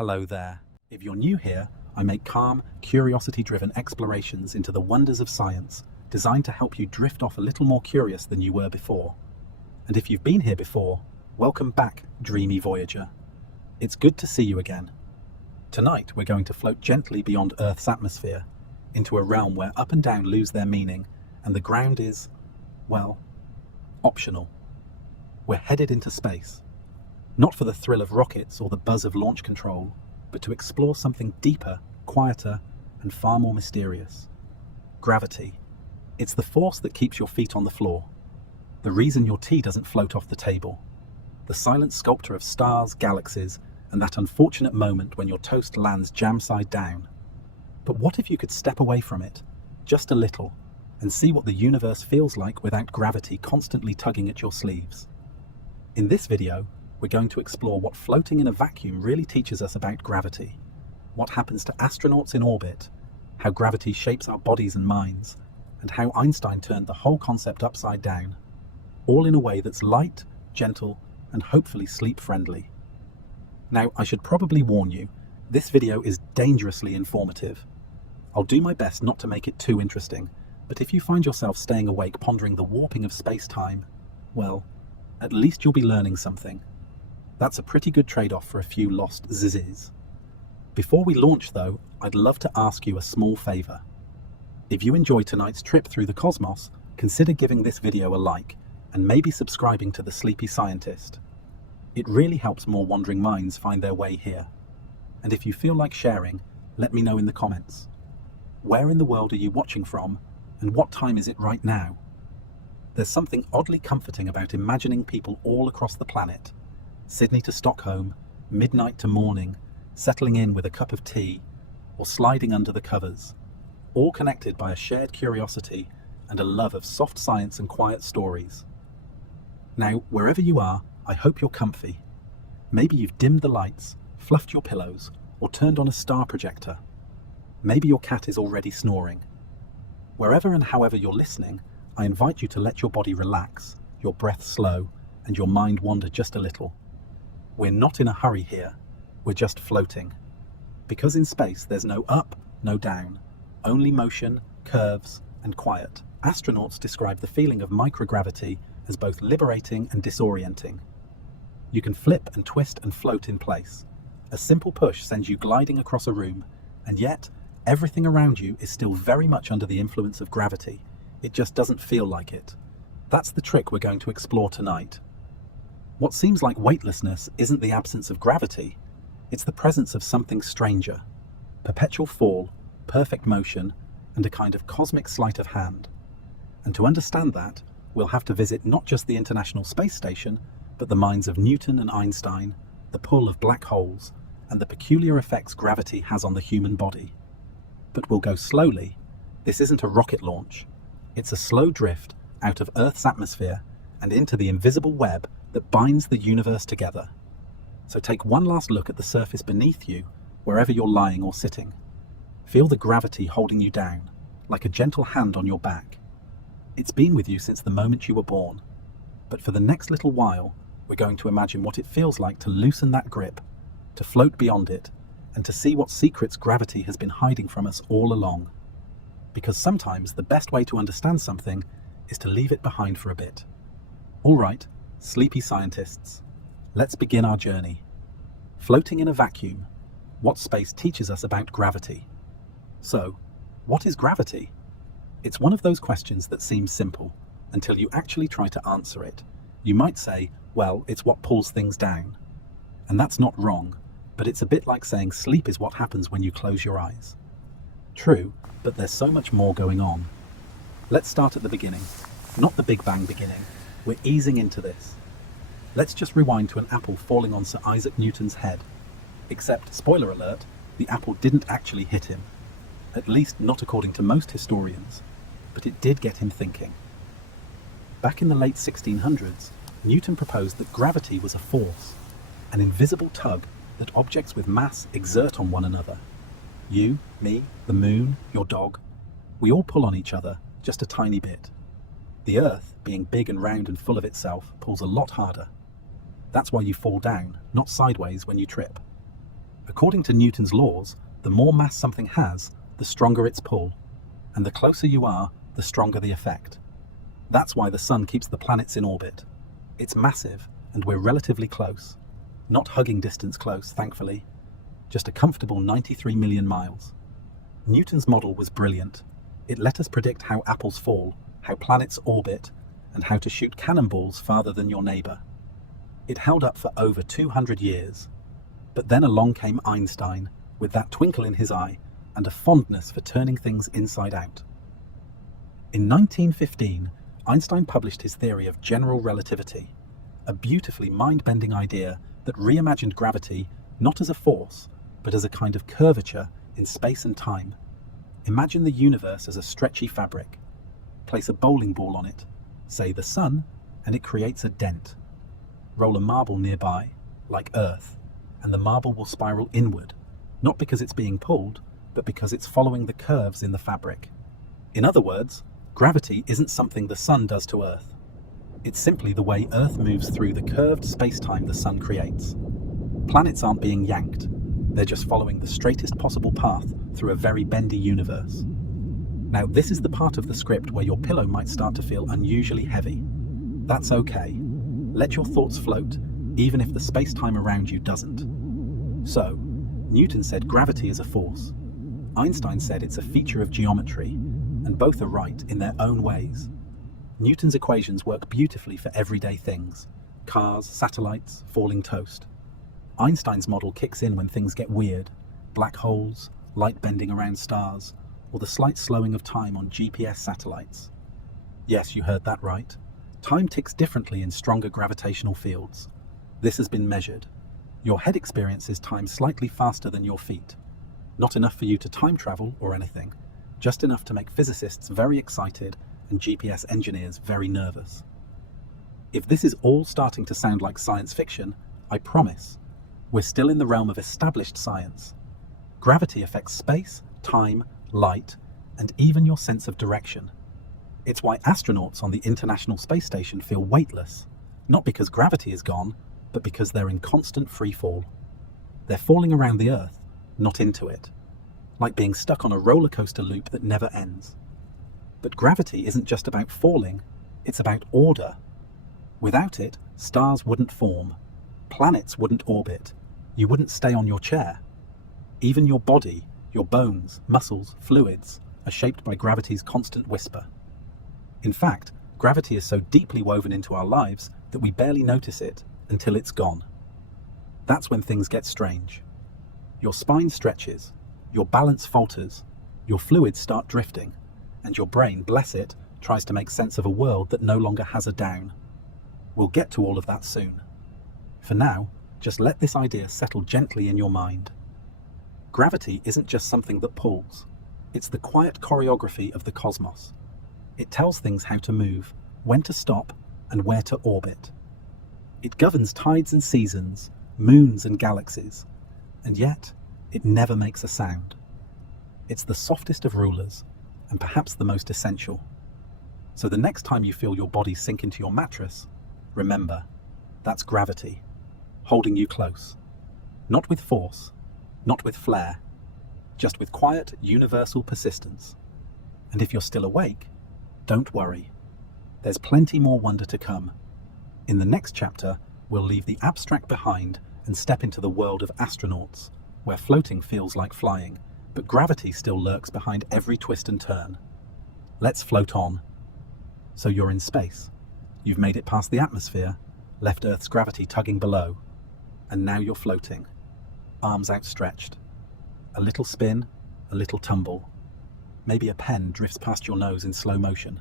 Hello there. If you're new here, I make calm, curiosity-driven explorations into the wonders of science, designed to help you drift off a little more curious than you were before. And if you've been here before, welcome back, dreamy voyager. It's good to see you again. Tonight, we're going to float gently beyond Earth's atmosphere, into a realm where up and down lose their meaning, and the ground is, well, optional. We're headed into space. Not for the thrill of rockets or the buzz of launch control, but to explore something deeper, quieter, and far more mysterious. Gravity. It's the force that keeps your feet on the floor. The reason your tea doesn't float off the table. The silent sculptor of stars, galaxies, and that unfortunate moment when your toast lands jam-side down. But what if you could step away from it, just a little, and see what the universe feels like without gravity constantly tugging at your sleeves? In this video, we're going to explore what floating in a vacuum really teaches us about gravity, what happens to astronauts in orbit, how gravity shapes our bodies and minds, and how Einstein turned the whole concept upside down, all in a way that's light, gentle, and hopefully sleep-friendly. Now, I should probably warn you, this video is dangerously informative. I'll do my best not to make it too interesting, but if you find yourself staying awake pondering the warping of space-time, well, at least you'll be learning something. That's a pretty good trade-off for a few lost zizzes. Before we launch though, I'd love to ask you a small favour. If you enjoy tonight's trip through the cosmos, consider giving this video a like, and maybe subscribing to The Sleepy Scientist. It really helps more wandering minds find their way here. And if you feel like sharing, let me know in the comments. Where in the world are you watching from, and what time is it right now? There's something oddly comforting about imagining people all across the planet, Sydney to Stockholm, midnight to morning, settling in with a cup of tea, or sliding under the covers, all connected by a shared curiosity and a love of soft science and quiet stories. Now, wherever you are, I hope you're comfy. Maybe you've dimmed the lights, fluffed your pillows, or turned on a star projector. Maybe your cat is already snoring. Wherever and however you're listening, I invite you to let your body relax, your breath slow, and your mind wander just a little. We're not in a hurry here, we're just floating. Because in space there's no up, no down, only motion, curves, and quiet. Astronauts describe the feeling of microgravity as both liberating and disorienting. You can flip and twist and float in place. A simple push sends you gliding across a room, and yet everything around you is still very much under the influence of gravity. It just doesn't feel like it. That's the trick we're going to explore tonight. What seems like weightlessness isn't the absence of gravity, it's the presence of something stranger. Perpetual fall, perfect motion, and a kind of cosmic sleight of hand. And to understand that, we'll have to visit not just the International Space Station, but the minds of Newton and Einstein, the pull of black holes, and the peculiar effects gravity has on the human body. But we'll go slowly. This isn't a rocket launch. It's a slow drift out of Earth's atmosphere and into the invisible web that binds the universe together. So take one last look at the surface beneath you, wherever you're lying or sitting. Feel the gravity holding you down, like a gentle hand on your back. It's been with you since the moment you were born. But for the next little while, we're going to imagine what it feels like to loosen that grip, to float beyond it, and to see what secrets gravity has been hiding from us all along. Because sometimes the best way to understand something is to leave it behind for a bit. All right, sleepy scientists, let's begin our journey. Floating in a vacuum, what space teaches us about gravity? So, what is gravity? It's one of those questions that seems simple until you actually try to answer it. You might say, well, it's what pulls things down. And that's not wrong, but it's a bit like saying sleep is what happens when you close your eyes. True, but there's so much more going on. Let's start at the beginning, not the Big Bang beginning. We're easing into this. Let's just rewind to an apple falling on Sir Isaac Newton's head. Except, spoiler alert, the apple didn't actually hit him. At least not according to most historians, but it did get him thinking. Back in the late 1600s, Newton proposed that gravity was a force, an invisible tug that objects with mass exert on one another. You, me, the moon, your dog, we all pull on each other just a tiny bit. The Earth, being big and round and full of itself, pulls a lot harder. That's why you fall down, not sideways when you trip. According to Newton's laws, the more mass something has, the stronger its pull, and the closer you are, the stronger the effect. That's why the sun keeps the planets in orbit. It's massive, and we're relatively close. Not hugging distance close, thankfully. Just a comfortable 93 million miles. Newton's model was brilliant. It let us predict how apples fall, how planets orbit, and how to shoot cannonballs farther than your neighbor. It held up for over 200 years. But then along came Einstein, with that twinkle in his eye and a fondness for turning things inside out. In 1915, Einstein published his theory of general relativity, a beautifully mind-bending idea that reimagined gravity not as a force, but as a kind of curvature in space and time. Imagine the universe as a stretchy fabric. Place a bowling ball on it, say the sun, and it creates a dent. Roll a marble nearby, like Earth, and the marble will spiral inward, not because it's being pulled, but because it's following the curves in the fabric. In other words, gravity isn't something the sun does to Earth. It's simply the way Earth moves through the curved space-time the sun creates. Planets aren't being yanked. They're just following the straightest possible path through a very bendy universe. Now, this is the part of the script where your pillow might start to feel unusually heavy. That's okay. Let your thoughts float, even if the space-time around you doesn't. So, Newton said gravity is a force. Einstein said it's a feature of geometry, and both are right in their own ways. Newton's equations work beautifully for everyday things: cars, satellites, falling toast. Einstein's model kicks in when things get weird: black holes, light bending around stars, or the slight slowing of time on GPS satellites. Yes, you heard that right. Time ticks differently in stronger gravitational fields. This has been measured. Your head experiences time slightly faster than your feet. Not enough for you to time travel or anything, just enough to make physicists very excited and GPS engineers very nervous. If this is all starting to sound like science fiction, I promise, we're still in the realm of established science. Gravity affects space, time, light, and even your sense of direction. It's why astronauts on the International Space Station feel weightless, not because gravity is gone, but because they're in constant free fall. They're falling around the Earth, not into it, like being stuck on a roller coaster loop that never ends. But gravity isn't just about falling, it's about order. Without it, stars wouldn't form, planets wouldn't orbit, you wouldn't stay on your chair. Even your body, your bones, muscles, fluids, are shaped by gravity's constant whisper. In fact, gravity is so deeply woven into our lives that we barely notice it until it's gone. That's when things get strange. Your spine stretches, your balance falters, your fluids start drifting, and your brain, bless it, tries to make sense of a world that no longer has a down. We'll get to all of that soon. For now, just let this idea settle gently in your mind. Gravity isn't just something that pulls. It's the quiet choreography of the cosmos. It tells things how to move, when to stop, and where to orbit. It governs tides and seasons, moons and galaxies, and yet it never makes a sound. It's the softest of rulers, and perhaps the most essential. So the next time you feel your body sink into your mattress, remember, that's gravity, holding you close. Not with force, not with flair, just with quiet, universal persistence. And if you're still awake, don't worry. There's plenty more wonder to come. In the next chapter, we'll leave the abstract behind and step into the world of astronauts, where floating feels like flying, but gravity still lurks behind every twist and turn. Let's float on. So you're in space. You've made it past the atmosphere, left Earth's gravity tugging below, and now you're floating, arms outstretched. A little spin, a little tumble. Maybe a pen drifts past your nose in slow motion.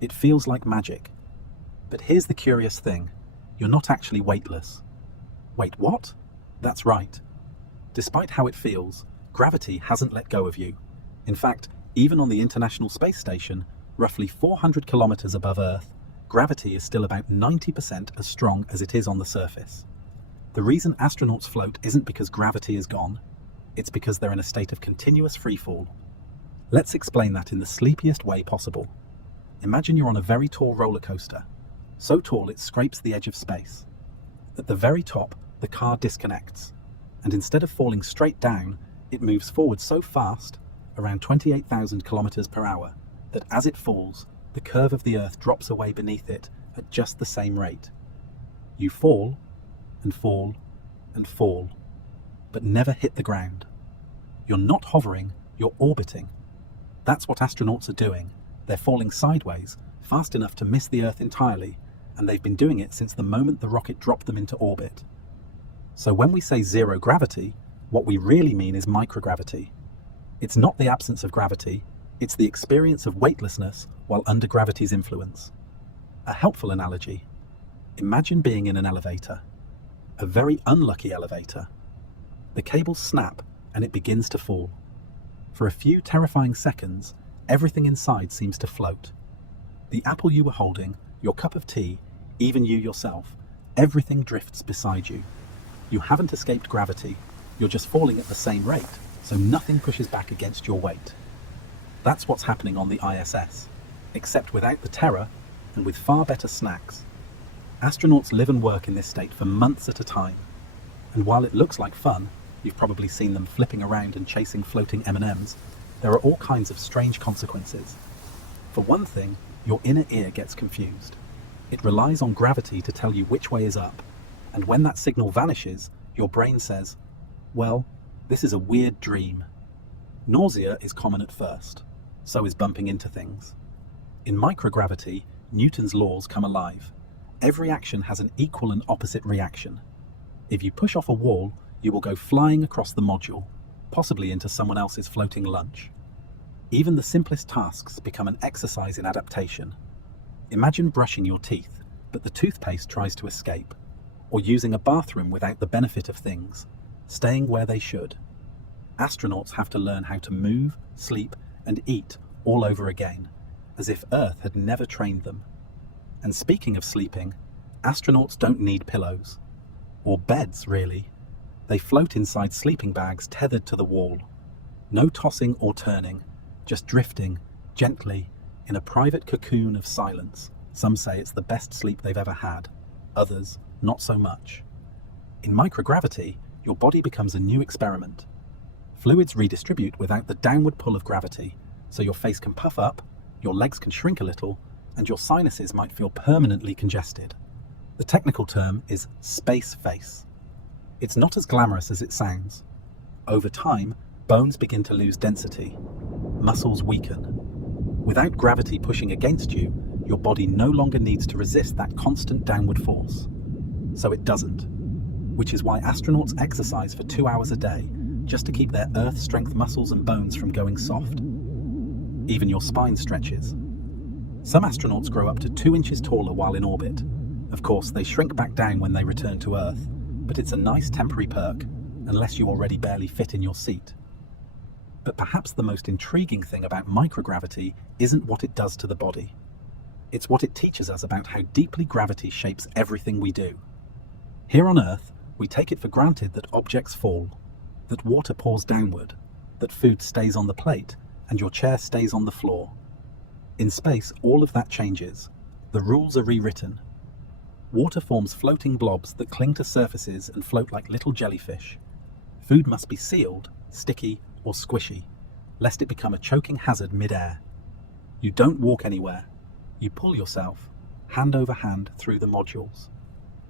It feels like magic. But here's the curious thing. You're not actually weightless. Wait, what? That's right. Despite how it feels, gravity hasn't let go of you. In fact, even on the International Space Station, roughly 400 kilometers above Earth, gravity is still about 90% as strong as it is on the surface. The reason astronauts float isn't because gravity is gone. It's because they're in a state of continuous freefall. Let's explain that in the sleepiest way possible. Imagine you're on a very tall roller coaster, so tall it scrapes the edge of space. At the very top, the car disconnects, And instead of falling straight down, it moves forward so fast, around 28,000 kilometers per hour, that as it falls, the curve of the Earth drops away beneath it at just the same rate. You fall, and fall, and fall, but never hit the ground. You're not hovering, you're orbiting. That's what astronauts are doing. They're falling sideways, fast enough to miss the Earth entirely, and they've been doing it since the moment the rocket dropped them into orbit. So when we say zero gravity, what we really mean is microgravity. It's not the absence of gravity, it's the experience of weightlessness while under gravity's influence. A helpful analogy: imagine being in an elevator, a very unlucky elevator. The cables snap and it begins to fall. For a few terrifying seconds, everything inside seems to float. The apple you were holding, your cup of tea, even you yourself, everything drifts beside you. You haven't escaped gravity, you're just falling at the same rate, so nothing pushes back against your weight. That's what's happening on the ISS, except without the terror and with far better snacks. Astronauts live and work in this state for months at a time. And while it looks like fun, you've probably seen them flipping around and chasing floating M&Ms, there are all kinds of strange consequences. For one thing, your inner ear gets confused. It relies on gravity to tell you which way is up, and when that signal vanishes, your brain says, well, this is a weird dream. Nausea is common at first, so is bumping into things. In microgravity, Newton's laws come alive. Every action has an equal and opposite reaction. If you push off a wall, you will go flying across the module, possibly into someone else's floating lunch. Even the simplest tasks become an exercise in adaptation. Imagine brushing your teeth, but the toothpaste tries to escape, or using a bathroom without the benefit of things, staying where they should. Astronauts have to learn how to move, sleep, and eat all over again, as if Earth had never trained them. And speaking of sleeping, astronauts don't need pillows. Or beds, really. They float inside sleeping bags tethered to the wall. No tossing or turning, just drifting, gently, in a private cocoon of silence. Some say it's the best sleep they've ever had. Others, not so much. In microgravity, your body becomes a new experiment. Fluids redistribute without the downward pull of gravity, so your face can puff up, your legs can shrink a little, and your sinuses might feel permanently congested. The technical term is space face. It's not as glamorous as it sounds. Over time, bones begin to lose density. Muscles weaken. Without gravity pushing against you, your body no longer needs to resist that constant downward force. So it doesn't. Which is why astronauts exercise for 2 hours a day, just to keep their Earth strength muscles and bones from going soft. Even your spine stretches. Some astronauts grow up to 2 inches taller while in orbit. Of course, they shrink back down when they return to Earth, but it's a nice temporary perk, unless you already barely fit in your seat. But perhaps the most intriguing thing about microgravity isn't what it does to the body. It's what it teaches us about how deeply gravity shapes everything we do. Here on Earth, we take it for granted that objects fall, that water pours downward, that food stays on the plate, and your chair stays on the floor. In space, all of that changes. The rules are rewritten. Water forms floating blobs that cling to surfaces and float like little jellyfish. Food must be sealed, sticky, or squishy, lest it become a choking hazard mid-air. You don't walk anywhere. You pull yourself, hand over hand, through the modules.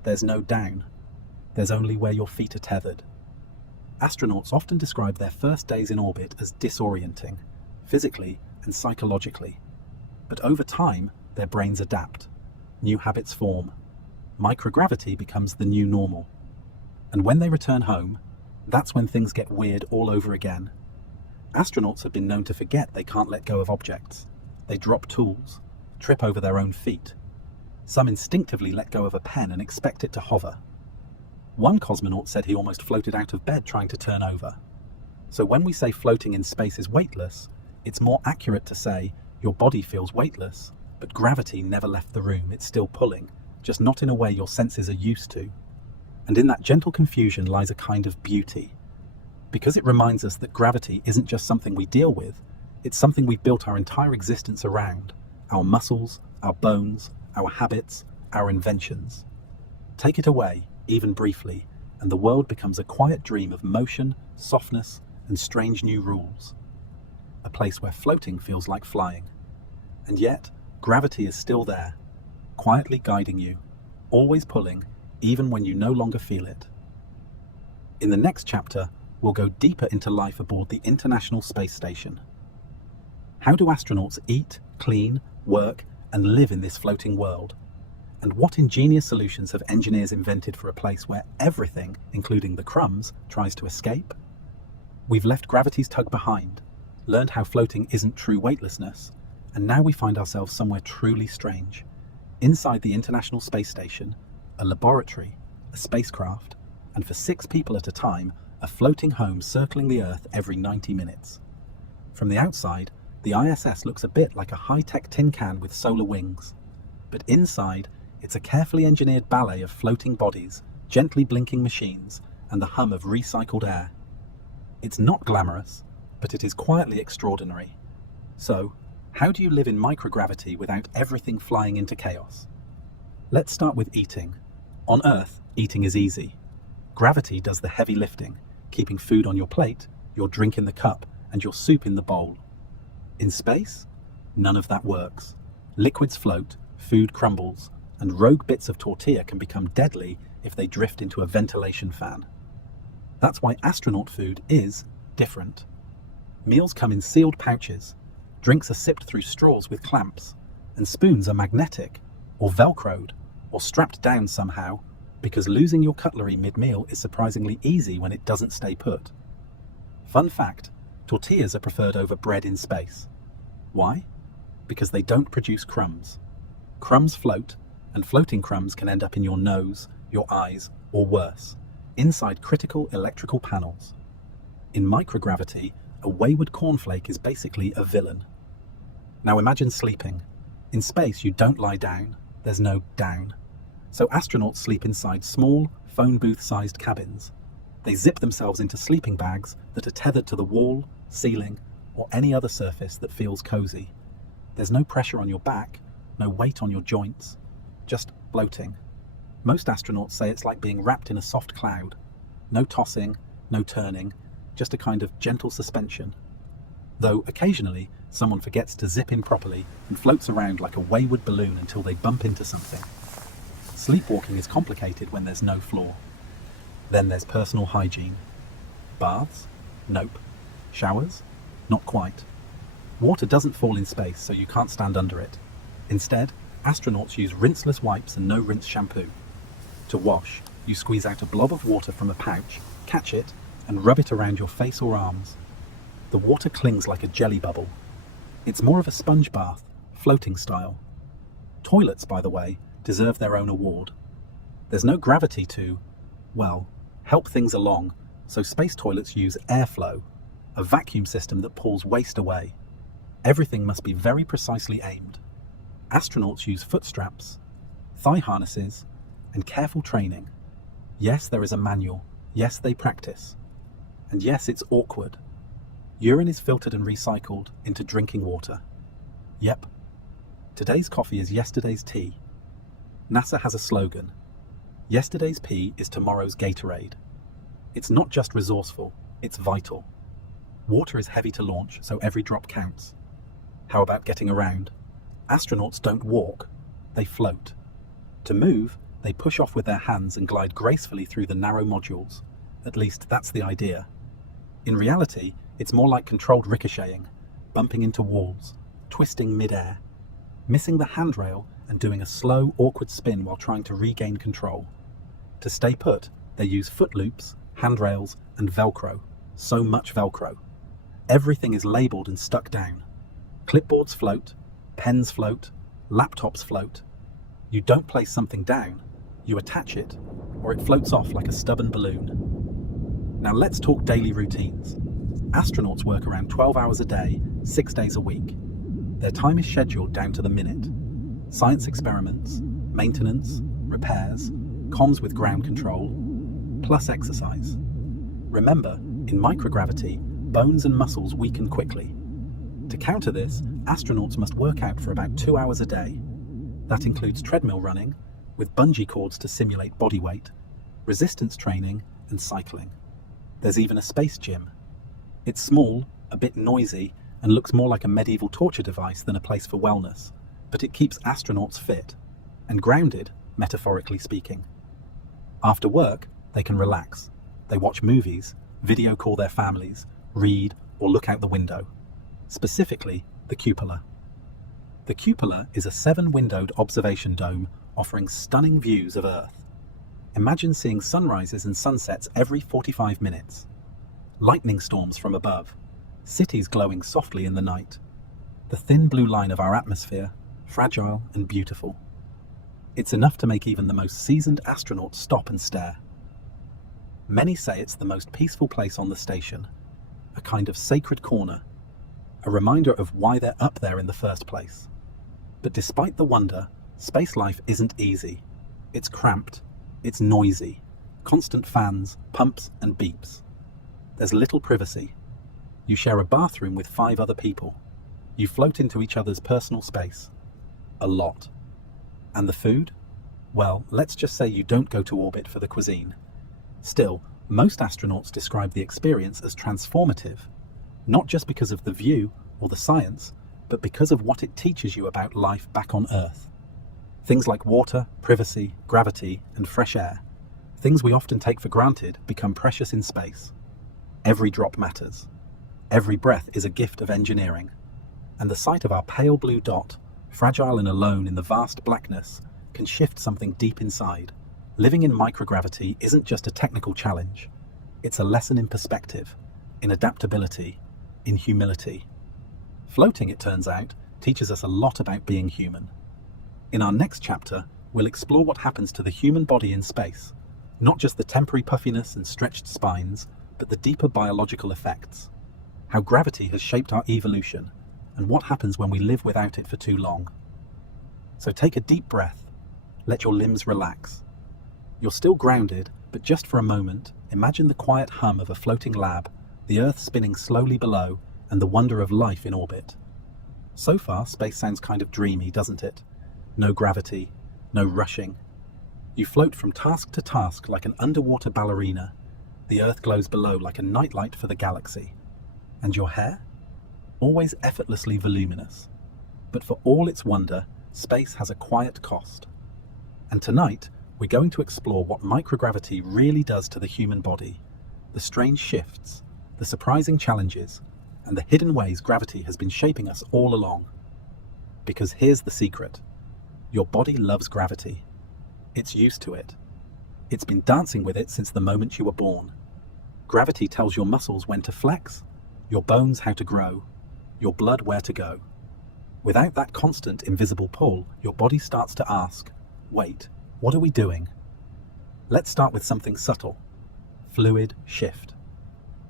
There's no down. There's only where your feet are tethered. Astronauts often describe their first days in orbit as disorienting, physically and psychologically. But over time, their brains adapt. New habits form. Microgravity becomes the new normal. And when they return home, that's when things get weird all over again. Astronauts have been known to forget they can't let go of objects. They drop tools, trip over their own feet. Some instinctively let go of a pen and expect it to hover. One cosmonaut said he almost floated out of bed trying to turn over. So when we say floating in space is weightless, it's more accurate to say your body feels weightless, but gravity never left the room, it's still pulling, just not in a way your senses are used to. And in that gentle confusion lies a kind of beauty. Because it reminds us that gravity isn't just something we deal with, it's something we've built our entire existence around. Our muscles, our bones, our habits, our inventions. Take it away, even briefly, and the world becomes a quiet dream of motion, softness, and strange new rules. A place where floating feels like flying. And yet, gravity is still there, quietly guiding you, always pulling, even when you no longer feel it. In the next chapter, we'll go deeper into life aboard the International Space Station. How do astronauts eat, clean, work, and live in this floating world? And what ingenious solutions have engineers invented for a place where everything, including the crumbs, tries to escape? We've left gravity's tug behind, learned how floating isn't true weightlessness, and now we find ourselves somewhere truly strange. Inside the International Space Station, a laboratory, a spacecraft, and for 6 people at a time, a floating home circling the Earth every 90 minutes. From the outside, the ISS looks a bit like a high-tech tin can with solar wings. But inside, it's a carefully engineered ballet of floating bodies, gently blinking machines, and the hum of recycled air. It's not glamorous, but it is quietly extraordinary. So, how do you live in microgravity without everything flying into chaos? Let's start with eating. On Earth, eating is easy. Gravity does the heavy lifting, keeping food on your plate, your drink in the cup, and your soup in the bowl. In space, none of that works. Liquids float, food crumbles, and rogue bits of tortilla can become deadly if they drift into a ventilation fan. That's why astronaut food is different. Meals come in sealed pouches, drinks are sipped through straws with clamps, and spoons are magnetic, or velcroed, or strapped down somehow, because losing your cutlery mid-meal is surprisingly easy when it doesn't stay put. Fun fact, tortillas are preferred over bread in space. Why? Because they don't produce crumbs. Crumbs float, and floating crumbs can end up in your nose, your eyes, or worse, inside critical electrical panels. In microgravity, a wayward cornflake is basically a villain. Now imagine sleeping. In space, you don't lie down. There's no down. So astronauts sleep inside small, phone booth-sized cabins. They zip themselves into sleeping bags that are tethered to the wall, ceiling, or any other surface that feels cozy. There's no pressure on your back, no weight on your joints, just floating. Most astronauts say it's like being wrapped in a soft cloud. No tossing, no turning, just a kind of gentle suspension. Though occasionally, someone forgets to zip in properly and floats around like a wayward balloon until they bump into something. Sleepwalking is complicated when there's no floor. Then there's personal hygiene. Baths? Nope. Showers? Not quite. Water doesn't fall in space, so you can't stand under it. Instead, astronauts use rinseless wipes and no-rinse shampoo. To wash, you squeeze out a blob of water from a pouch, catch it, and rub it around your face or arms. The water clings like a jelly bubble. It's more of a sponge bath, floating style. Toilets, by the way, deserve their own award. There's no gravity to, well, help things along, so space toilets use airflow, a vacuum system that pulls waste away. Everything must be very precisely aimed. Astronauts use foot straps, thigh harnesses, and careful training. Yes, there is a manual. Yes, they practice. And yes, it's awkward. Urine is filtered and recycled into drinking water. Yep. Today's coffee is yesterday's tea. NASA has a slogan. Yesterday's pee is tomorrow's Gatorade. It's not just resourceful, it's vital. Water is heavy to launch, so every drop counts. How about getting around? Astronauts don't walk, they float. To move, they push off with their hands and glide gracefully through the narrow modules. At least that's the idea. In reality, it's more like controlled ricocheting, bumping into walls, twisting mid-air, missing the handrail and doing a slow, awkward spin while trying to regain control. To stay put, they use foot loops, handrails, and Velcro. So much Velcro. Everything is labelled and stuck down. Clipboards float, pens float, laptops float. You don't place something down, you attach it, or it floats off like a stubborn balloon. Now let's talk daily routines. Astronauts work around 12 hours a day, 6 days a week. Their time is scheduled down to the minute. Science experiments, maintenance, repairs, comms with ground control, plus exercise. Remember, in microgravity, bones and muscles weaken quickly. To counter this, astronauts must work out for about 2 hours a day. That includes treadmill running, with bungee cords to simulate body weight, resistance training, and cycling. There's even a space gym. It's small, a bit noisy, and looks more like a medieval torture device than a place for wellness, but it keeps astronauts fit and grounded, metaphorically speaking. After work, they can relax. They watch movies, video call their families, read, or look out the window. Specifically, the cupola. The cupola is a 7-windowed observation dome offering stunning views of Earth. Imagine seeing sunrises and sunsets every 45 minutes. Lightning storms from above. Cities glowing softly in the night. The thin blue line of our atmosphere, fragile and beautiful. It's enough to make even the most seasoned astronaut stop and stare. Many say it's the most peaceful place on the station, a kind of sacred corner, a reminder of why they're up there in the first place. But despite the wonder, space life isn't easy. It's cramped, it's noisy, constant fans, pumps and beeps. There's little privacy. You share a bathroom with 5 other people. You float into each other's personal space. A lot. And the food? Well, let's just say you don't go to orbit for the cuisine. Still, most astronauts describe the experience as transformative, not just because of the view or the science, but because of what it teaches you about life back on Earth. Things like water, privacy, gravity, and fresh air, things we often take for granted, become precious in space. Every drop matters. Every breath is a gift of engineering. And the sight of our pale blue dot, fragile and alone in the vast blackness, can shift something deep inside. Living in microgravity isn't just a technical challenge. It's a lesson in perspective, in adaptability, in humility. Floating, it turns out, teaches us a lot about being human. In our next chapter, we'll explore what happens to the human body in space, not just the temporary puffiness and stretched spines, but the deeper biological effects. How gravity has shaped our evolution, and what happens when we live without it for too long. So take a deep breath. Let your limbs relax. You're still grounded, but just for a moment, imagine the quiet hum of a floating lab, the Earth spinning slowly below, and the wonder of life in orbit. So far, space sounds kind of dreamy, doesn't it? No gravity, no rushing. You float from task to task like an underwater ballerina. The Earth glows below like a nightlight for the galaxy. And your hair? Always effortlessly voluminous. But for all its wonder, space has a quiet cost. And tonight, we're going to explore what microgravity really does to the human body, the strange shifts, the surprising challenges, and the hidden ways gravity has been shaping us all along. Because here's the secret. Your body loves gravity. It's used to it. It's been dancing with it since the moment you were born. Gravity tells your muscles when to flex, your bones how to grow, your blood where to go. Without that constant invisible pull, your body starts to ask, wait, what are we doing? Let's start with something subtle. Fluid shift.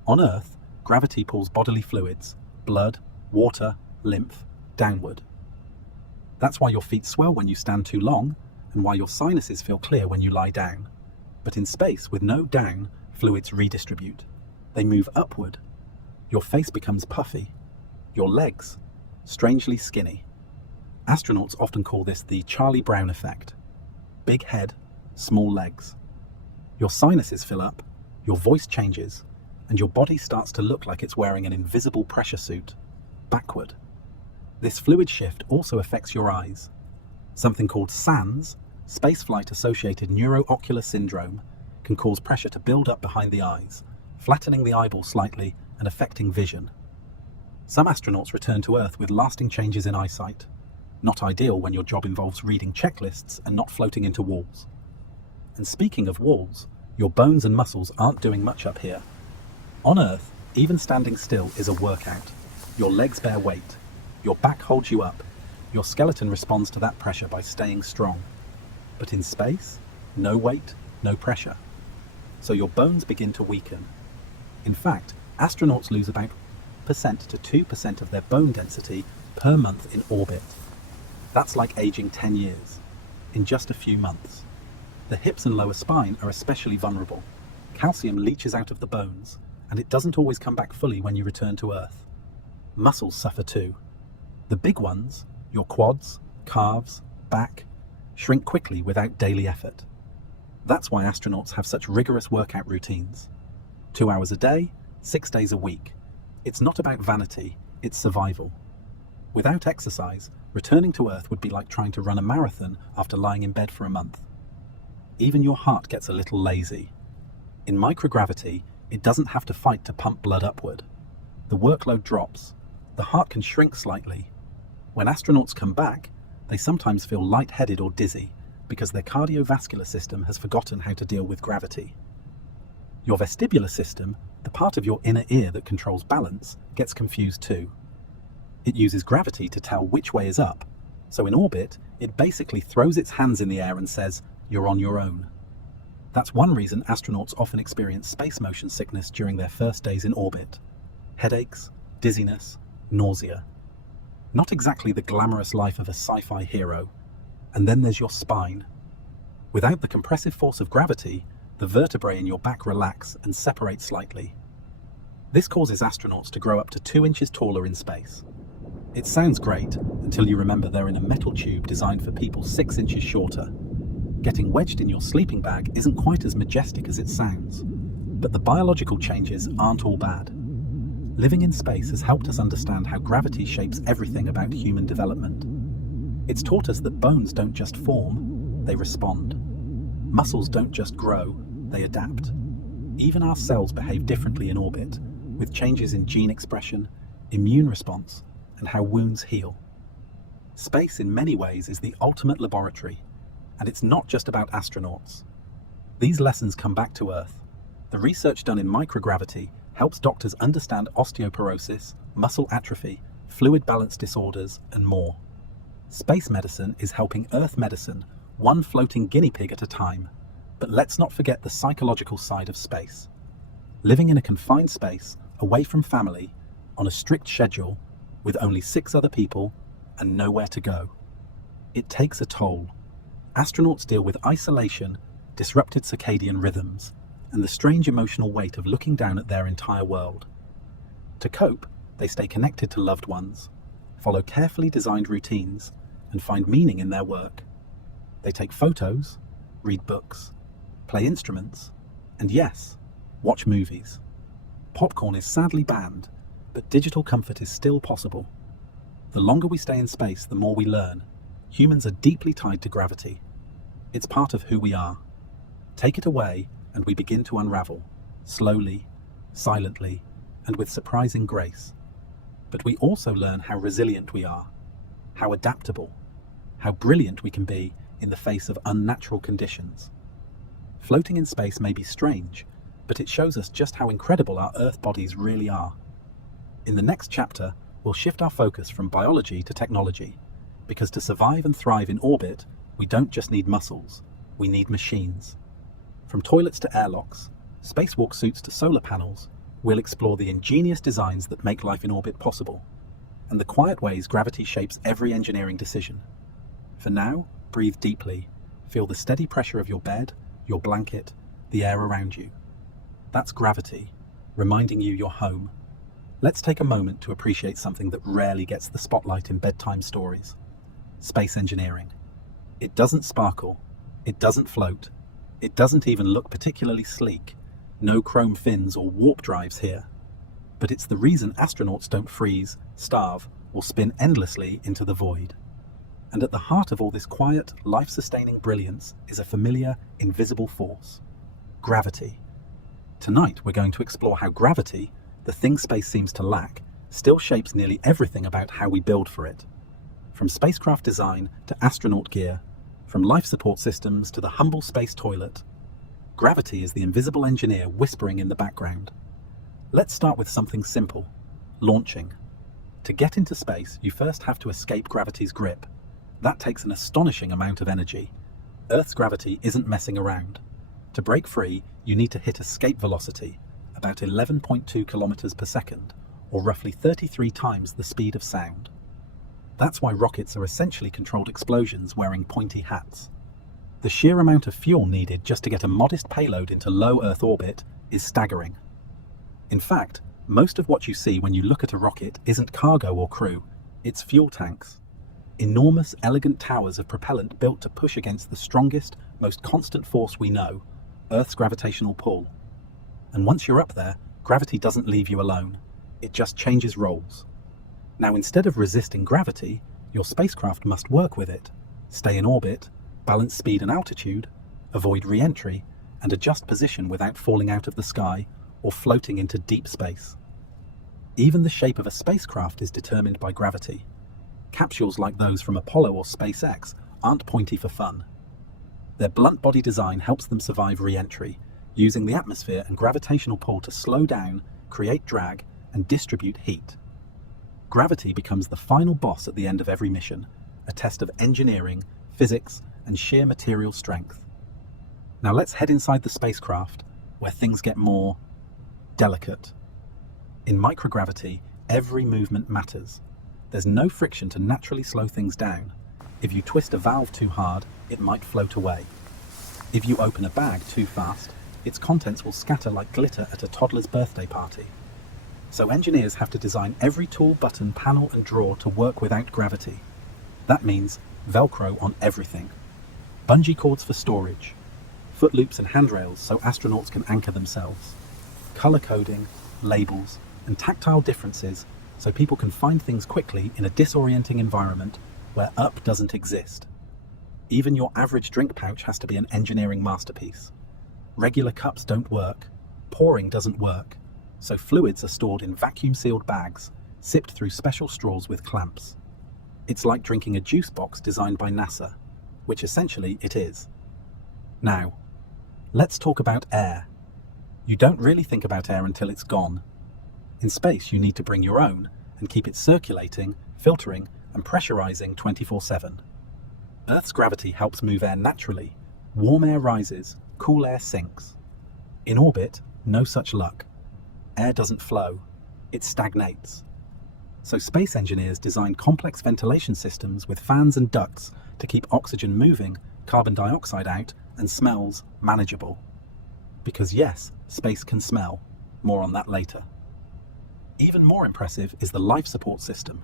On Earth, gravity pulls bodily fluids, blood, water, lymph, downward. That's why your feet swell when you stand too long, and why your sinuses feel clear when you lie down. But in space, with no down, fluids redistribute. They move upward. Your face becomes puffy. Your legs, strangely skinny. Astronauts often call this the Charlie Brown effect. Big head, small legs. Your sinuses fill up, your voice changes, and your body starts to look like it's wearing an invisible pressure suit, backward. This fluid shift also affects your eyes. Something called SANS, spaceflight-associated neuroocular syndrome, can cause pressure to build up behind the eyes, flattening the eyeball slightly and affecting vision. Some astronauts return to Earth with lasting changes in eyesight. Not ideal when your job involves reading checklists and not floating into walls. And speaking of walls, your bones and muscles aren't doing much up here. On Earth, even standing still is a workout. Your legs bear weight. Your back holds you up. Your skeleton responds to that pressure by staying strong. But in space, no weight, no pressure. So your bones begin to weaken. In fact, astronauts lose about 1% to 2% of their bone density per month in orbit. That's like aging 10 years, in just a few months. The hips and lower spine are especially vulnerable. Calcium leaches out of the bones, and it doesn't always come back fully when you return to Earth. Muscles suffer too. The big ones, your quads, calves, back, shrink quickly without daily effort. That's why astronauts have such rigorous workout routines. 2 hours a day, 6 days a week. It's not about vanity, it's survival. Without exercise, returning to Earth would be like trying to run a marathon after lying in bed for a month. Even your heart gets a little lazy. In microgravity, it doesn't have to fight to pump blood upward. The workload drops. The heart can shrink slightly. When astronauts come back, they sometimes feel lightheaded or dizzy because their cardiovascular system has forgotten how to deal with gravity. Your vestibular system, the part of your inner ear that controls balance, gets confused too. It uses gravity to tell which way is up, so in orbit, it basically throws its hands in the air and says, "You're on your own." That's one reason astronauts often experience space motion sickness during their first days in orbit. Headaches, dizziness, nausea. Not exactly the glamorous life of a sci-fi hero. And then there's your spine. Without the compressive force of gravity, the vertebrae in your back relax and separate slightly. This causes astronauts to grow up to 2 inches taller in space. It sounds great until you remember they're in a metal tube designed for people 6 inches shorter. Getting wedged in your sleeping bag isn't quite as majestic as it sounds, but the biological changes aren't all bad. Living in space has helped us understand how gravity shapes everything about human development. It's taught us that bones don't just form, they respond. Muscles don't just grow, they adapt. Even our cells behave differently in orbit, with changes in gene expression, immune response, and how wounds heal. Space in many ways is the ultimate laboratory, and it's not just about astronauts. These lessons come back to Earth. The research done in microgravity helps doctors understand osteoporosis, muscle atrophy, fluid balance disorders, and more. Space medicine is helping Earth medicine, one floating guinea pig at a time. But let's not forget the psychological side of space. Living in a confined space, away from family, on a strict schedule, with only 6 other people, and nowhere to go. It takes a toll. Astronauts deal with isolation, disrupted circadian rhythms, and the strange emotional weight of looking down at their entire world. To cope, they stay connected to loved ones, follow carefully designed routines, and find meaning in their work. They take photos, read books, play instruments, and yes, watch movies. Popcorn is sadly banned, but digital comfort is still possible. The longer we stay in space, the more we learn. Humans are deeply tied to gravity. It's part of who we are. Take it away, and we begin to unravel, slowly, silently, and with surprising grace. But we also learn how resilient we are, how adaptable, how brilliant we can be in the face of unnatural conditions. Floating in space may be strange, but it shows us just how incredible our Earth bodies really are. In the next chapter, we'll shift our focus from biology to technology, because to survive and thrive in orbit, we don't just need muscles, we need machines. From toilets to airlocks, spacewalk suits to solar panels, we'll explore the ingenious designs that make life in orbit possible, and the quiet ways gravity shapes every engineering decision. For now, breathe deeply, feel the steady pressure of your bed, your blanket, the air around you. That's gravity, reminding you you're home. Let's take a moment to appreciate something that rarely gets the spotlight in bedtime stories. Space engineering. It doesn't sparkle, it doesn't float, it doesn't even look particularly sleek. No chrome fins or warp drives here. But it's the reason astronauts don't freeze, starve, or spin endlessly into the void. And at the heart of all this quiet, life-sustaining brilliance is a familiar, invisible force. Gravity. Tonight we're going to explore how gravity, the thing space seems to lack, still shapes nearly everything about how we build for it. From spacecraft design to astronaut gear, from life support systems to the humble space toilet, gravity is the invisible engineer whispering in the background. Let's start with something simple: launching. To get into space, you first have to escape gravity's grip. That takes an astonishing amount of energy. Earth's gravity isn't messing around. To break free, you need to hit escape velocity, about 11.2 kilometers per second, or roughly 33 times the speed of sound. That's why rockets are essentially controlled explosions wearing pointy hats. The sheer amount of fuel needed just to get a modest payload into low Earth orbit is staggering. In fact, most of what you see when you look at a rocket isn't cargo or crew, it's fuel tanks. Enormous, elegant towers of propellant built to push against the strongest, most constant force we know, Earth's gravitational pull. And once you're up there, gravity doesn't leave you alone. It just changes roles. Now, instead of resisting gravity, your spacecraft must work with it, stay in orbit, balance speed and altitude, avoid re-entry, and adjust position without falling out of the sky or floating into deep space. Even the shape of a spacecraft is determined by gravity. Capsules like those from Apollo or SpaceX aren't pointy for fun. Their blunt body design helps them survive re-entry, using the atmosphere and gravitational pull to slow down, create drag, and distribute heat. Gravity becomes the final boss at the end of every mission, a test of engineering, physics, and sheer material strength. Now let's head inside the spacecraft, where things get more delicate. In microgravity, every movement matters. There's no friction to naturally slow things down. If you twist a valve too hard, it might float away. If you open a bag too fast, its contents will scatter like glitter at a toddler's birthday party. So engineers have to design every tool, button, panel, and drawer to work without gravity. That means Velcro on everything. Bungee cords for storage. Foot loops and handrails so astronauts can anchor themselves. Color coding, labels, and tactile differences so people can find things quickly in a disorienting environment where up doesn't exist. Even your average drink pouch has to be an engineering masterpiece. Regular cups don't work, pouring doesn't work, so fluids are stored in vacuum-sealed bags, sipped through special straws with clamps. It's like drinking a juice box designed by NASA, which essentially it is. Now, let's talk about air. You don't really think about air until it's gone. In space, you need to bring your own and keep it circulating, filtering, and pressurizing 24/7. Earth's gravity helps move air naturally. Warm air rises, cool air sinks. In orbit, no such luck. Air doesn't flow, it stagnates. So space engineers design complex ventilation systems with fans and ducts to keep oxygen moving, carbon dioxide out, and smells manageable. Because yes, space can smell. More on that later. Even more impressive is the life support system.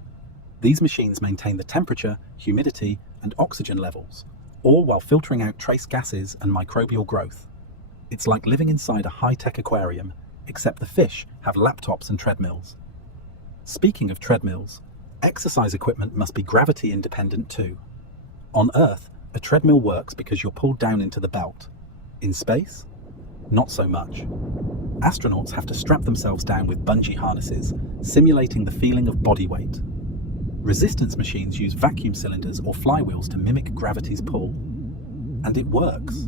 These machines maintain the temperature, humidity, and oxygen levels, all while filtering out trace gases and microbial growth. It's like living inside a high-tech aquarium, except the fish have laptops and treadmills. Speaking of treadmills, exercise equipment must be gravity independent too. On Earth, a treadmill works because you're pulled down into the belt. In space, not so much. Astronauts have to strap themselves down with bungee harnesses, simulating the feeling of body weight. Resistance machines use vacuum cylinders or flywheels to mimic gravity's pull. And it works.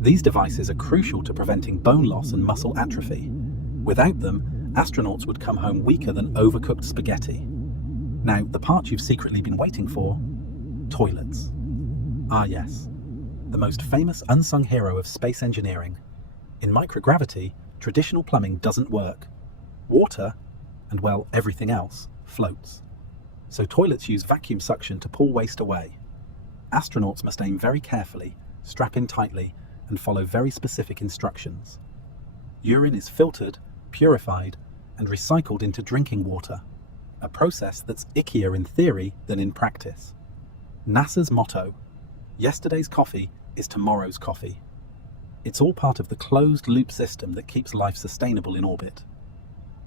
These devices are crucial to preventing bone loss and muscle atrophy. Without them, astronauts would come home weaker than overcooked spaghetti. Now, the part you've secretly been waiting for: toilets. Ah yes, the most famous unsung hero of space engineering. In microgravity, traditional plumbing doesn't work. Water, and well, everything else, floats. So toilets use vacuum suction to pull waste away. Astronauts must aim very carefully, strap in tightly, and follow very specific instructions. Urine is filtered, purified, and recycled into drinking water, a process that's ickier in theory than in practice. NASA's motto: yesterday's coffee is tomorrow's coffee. It's all part of the closed-loop system that keeps life sustainable in orbit.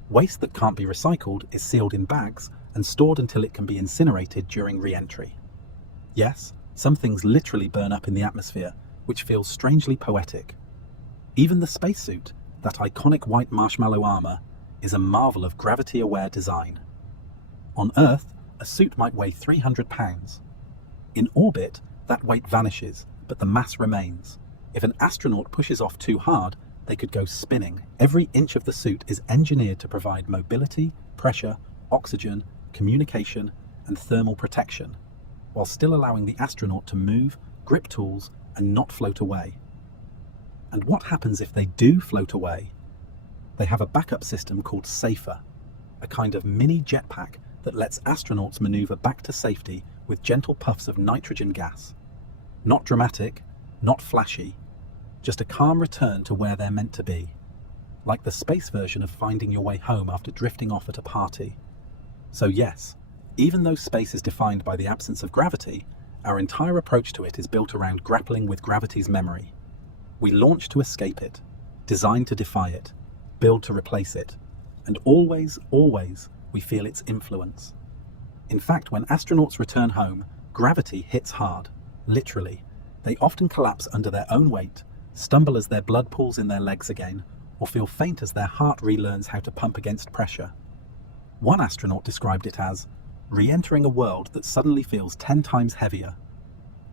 Waste that can't be recycled is sealed in bags and stored until it can be incinerated during re-entry. Yes, some things literally burn up in the atmosphere, which feels strangely poetic. Even the spacesuit, that iconic white marshmallow armor, is a marvel of gravity-aware design. On Earth, a suit might weigh 300 pounds. In orbit, that weight vanishes, but the mass remains. If an astronaut pushes off too hard, they could go spinning. Every inch of the suit is engineered to provide mobility, pressure, oxygen, communication, and thermal protection, while still allowing the astronaut to move, grip tools, and not float away. And what happens if they do float away? They have a backup system called SAFER, a kind of mini jetpack that lets astronauts maneuver back to safety with gentle puffs of nitrogen gas. Not dramatic, not flashy, just a calm return to where they're meant to be. Like the space version of finding your way home after drifting off at a party. So yes, Even though space is defined by the absence of gravity, our entire approach to it is built around grappling with gravity's memory. We launch to escape it, design to defy it, build to replace it, and always, always, we feel its influence. In fact, when astronauts return home, gravity hits hard, literally. They often collapse under their own weight, stumble as their blood pools in their legs again, or feel faint as their heart relearns how to pump against pressure. One astronaut described it as re-entering a world that suddenly feels 10 times heavier.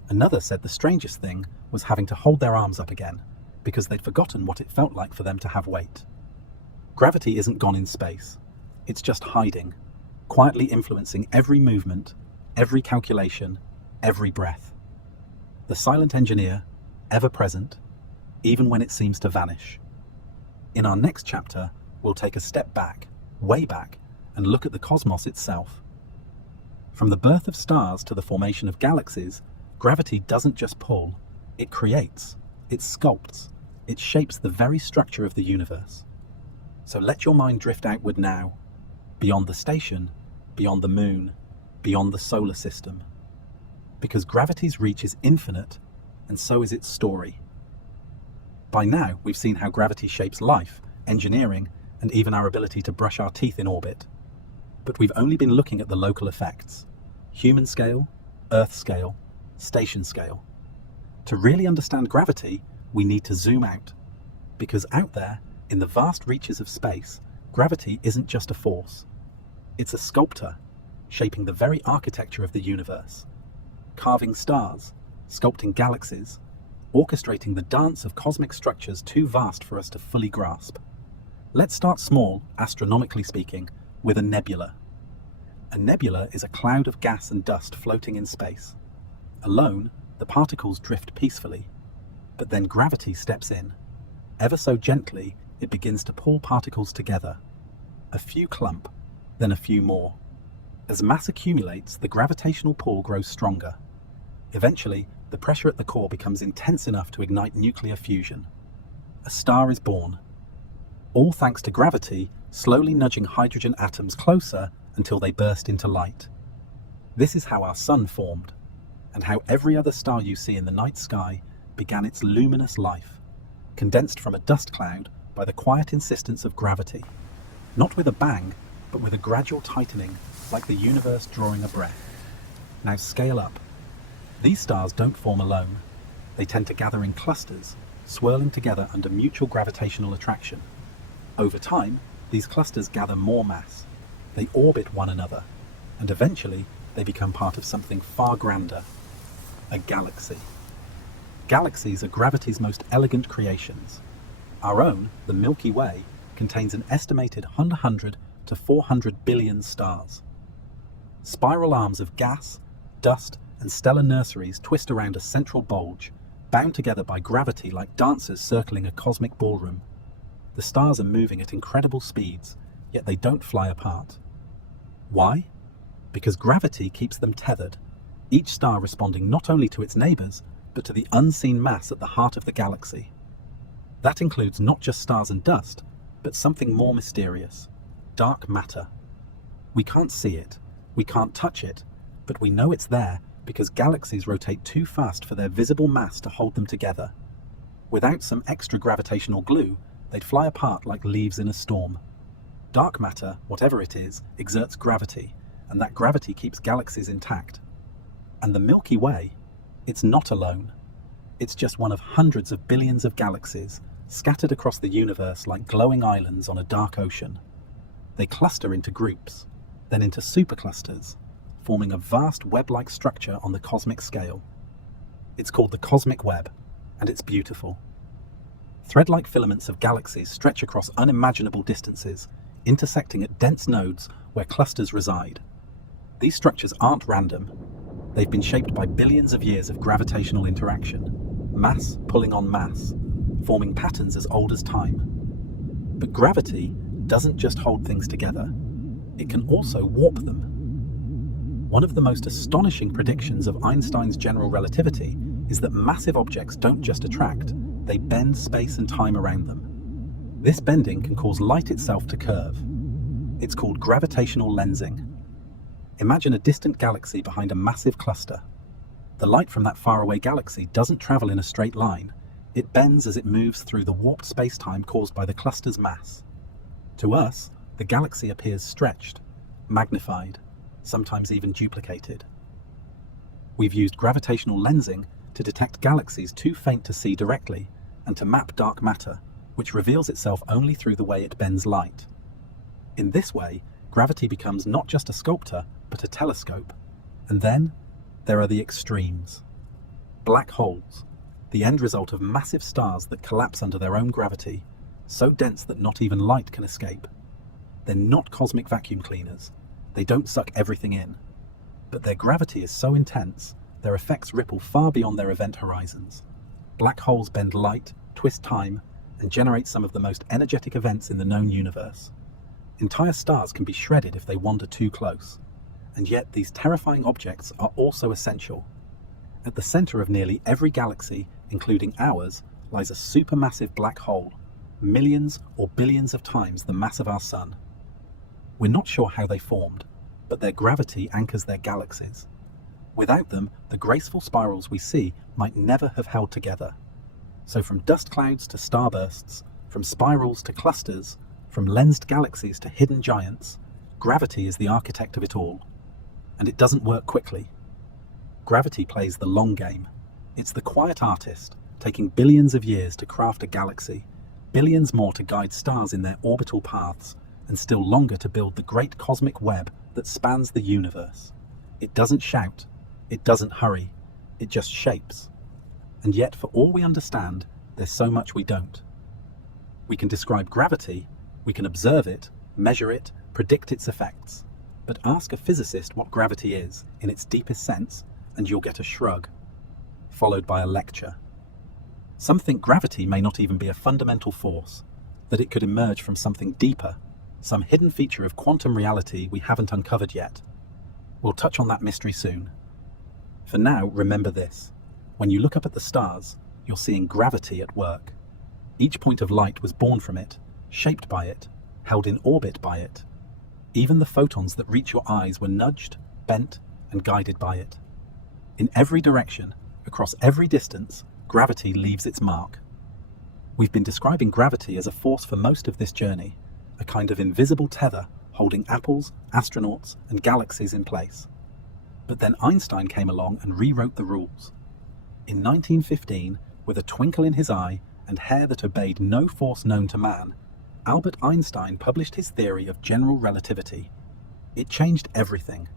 Another said the strangest thing was having to hold their arms up again, because they'd forgotten what it felt like for them to have weight. Gravity isn't gone in space. It's just hiding, quietly influencing every movement, every calculation, every breath. The silent engineer, ever present, even when it seems to vanish. In our next chapter, we'll take a step back, way back, and look at the cosmos itself. From the birth of stars to the formation of galaxies, gravity doesn't just pull, it creates, it sculpts, it shapes the very structure of the universe. So let your mind drift outward now, beyond the station, beyond the moon, beyond the solar system. Because gravity's reach is infinite, and so is its story. By now, we've seen how gravity shapes life, engineering, and even our ability to brush our teeth in orbit. But we've only been looking at the local effects: human scale, Earth scale, station scale. To really understand gravity, we need to zoom out. Because out there, in the vast reaches of space, gravity isn't just a force. It's a sculptor, shaping the very architecture of the universe, carving stars, sculpting galaxies, orchestrating the dance of cosmic structures too vast for us to fully grasp. Let's start small, astronomically speaking, with a nebula. A nebula is a cloud of gas and dust floating in space. Alone, the particles drift peacefully. But then gravity steps in. Ever so gently, it begins to pull particles together. A few clump, then a few more. As mass accumulates, the gravitational pull grows stronger. Eventually, the pressure at the core becomes intense enough to ignite nuclear fusion. A star is born. All thanks to gravity, slowly nudging hydrogen atoms closer until they burst into light. This is how our sun formed, and how every other star you see in the night sky began its luminous life, condensed from a dust cloud by the quiet insistence of gravity. Not with a bang, but with a gradual tightening, like the universe drawing a breath. Now scale up. These stars don't form alone. They tend to gather in clusters, swirling together under mutual gravitational attraction. Over time, these clusters gather more mass. They orbit one another, and eventually they become part of something far grander: a galaxy. Galaxies are gravity's most elegant creations. Our own, the Milky Way, contains an estimated 100 to 400 billion stars. Spiral arms of gas, dust, and stellar nurseries twist around a central bulge, bound together by gravity like dancers circling a cosmic ballroom. The stars are moving at incredible speeds, yet they don't fly apart. Why? Because gravity keeps them tethered, each star responding not only to its neighbors, but to the unseen mass at the heart of the galaxy. That includes not just stars and dust, but something more mysterious: dark matter. We can't see it, we can't touch it, but we know it's there because galaxies rotate too fast for their visible mass to hold them together. Without some extra gravitational glue, they'd fly apart like leaves in a storm. Dark matter, whatever it is, exerts gravity, and that gravity keeps galaxies intact. And the Milky Way, it's not alone. It's just one of hundreds of billions of galaxies, scattered across the universe like glowing islands on a dark ocean. They cluster into groups, then into superclusters, forming a vast web-like structure on the cosmic scale. It's called the cosmic web, and it's beautiful. Thread-like filaments of galaxies stretch across unimaginable distances, intersecting at dense nodes where clusters reside. These structures aren't random. They've been shaped by billions of years of gravitational interaction, mass pulling on mass, forming patterns as old as time. But gravity doesn't just hold things together. It can also warp them. One of the most astonishing predictions of Einstein's general relativity is that massive objects don't just attract, they bend space and time around them. This bending can cause light itself to curve. It's called gravitational lensing. Imagine a distant galaxy behind a massive cluster. The light from that faraway galaxy doesn't travel in a straight line. It bends as it moves through the warped space-time caused by the cluster's mass. To us, the galaxy appears stretched, magnified, sometimes even duplicated. We've used gravitational lensing to detect galaxies too faint to see directly and to map dark matter, which reveals itself only through the way it bends light. In this way, gravity becomes not just a sculptor, but a telescope. And then, there are the extremes. Black holes, the end result of massive stars that collapse under their own gravity, so dense that not even light can escape. They're not cosmic vacuum cleaners. They don't suck everything in. But their gravity is so intense, their effects ripple far beyond their event horizons. Black holes bend light, twist time, and generate some of the most energetic events in the known universe. Entire stars can be shredded if they wander too close. And yet these terrifying objects are also essential. At the center of nearly every galaxy, including ours, lies a supermassive black hole, millions or billions of times the mass of our sun. We're not sure how they formed, but their gravity anchors their galaxies. Without them, the graceful spirals we see might never have held together. So from dust clouds to starbursts, from spirals to clusters, from lensed galaxies to hidden giants, gravity is the architect of it all. And it doesn't work quickly. Gravity plays the long game. It's the quiet artist, taking billions of years to craft a galaxy, billions more to guide stars in their orbital paths, and still longer to build the great cosmic web that spans the universe. It doesn't shout, it doesn't hurry, it just shapes. And yet, for all we understand, there's so much we don't. We can describe gravity, we can observe it, measure it, predict its effects. But ask a physicist what gravity is, in its deepest sense, and you'll get a shrug, followed by a lecture. Some think gravity may not even be a fundamental force, that it could emerge from something deeper, some hidden feature of quantum reality we haven't uncovered yet. We'll touch on that mystery soon. For now, remember this. When you look up at the stars, you're seeing gravity at work. Each point of light was born from it, shaped by it, held in orbit by it. Even the photons that reach your eyes were nudged, bent, and guided by it. In every direction, across every distance, gravity leaves its mark. We've been describing gravity as a force for most of this journey, a kind of invisible tether holding apples, astronauts, and galaxies in place. But then Einstein came along and rewrote the rules. In 1915, with a twinkle in his eye and hair that obeyed no force known to man, Albert Einstein published his theory of general relativity. It changed everything,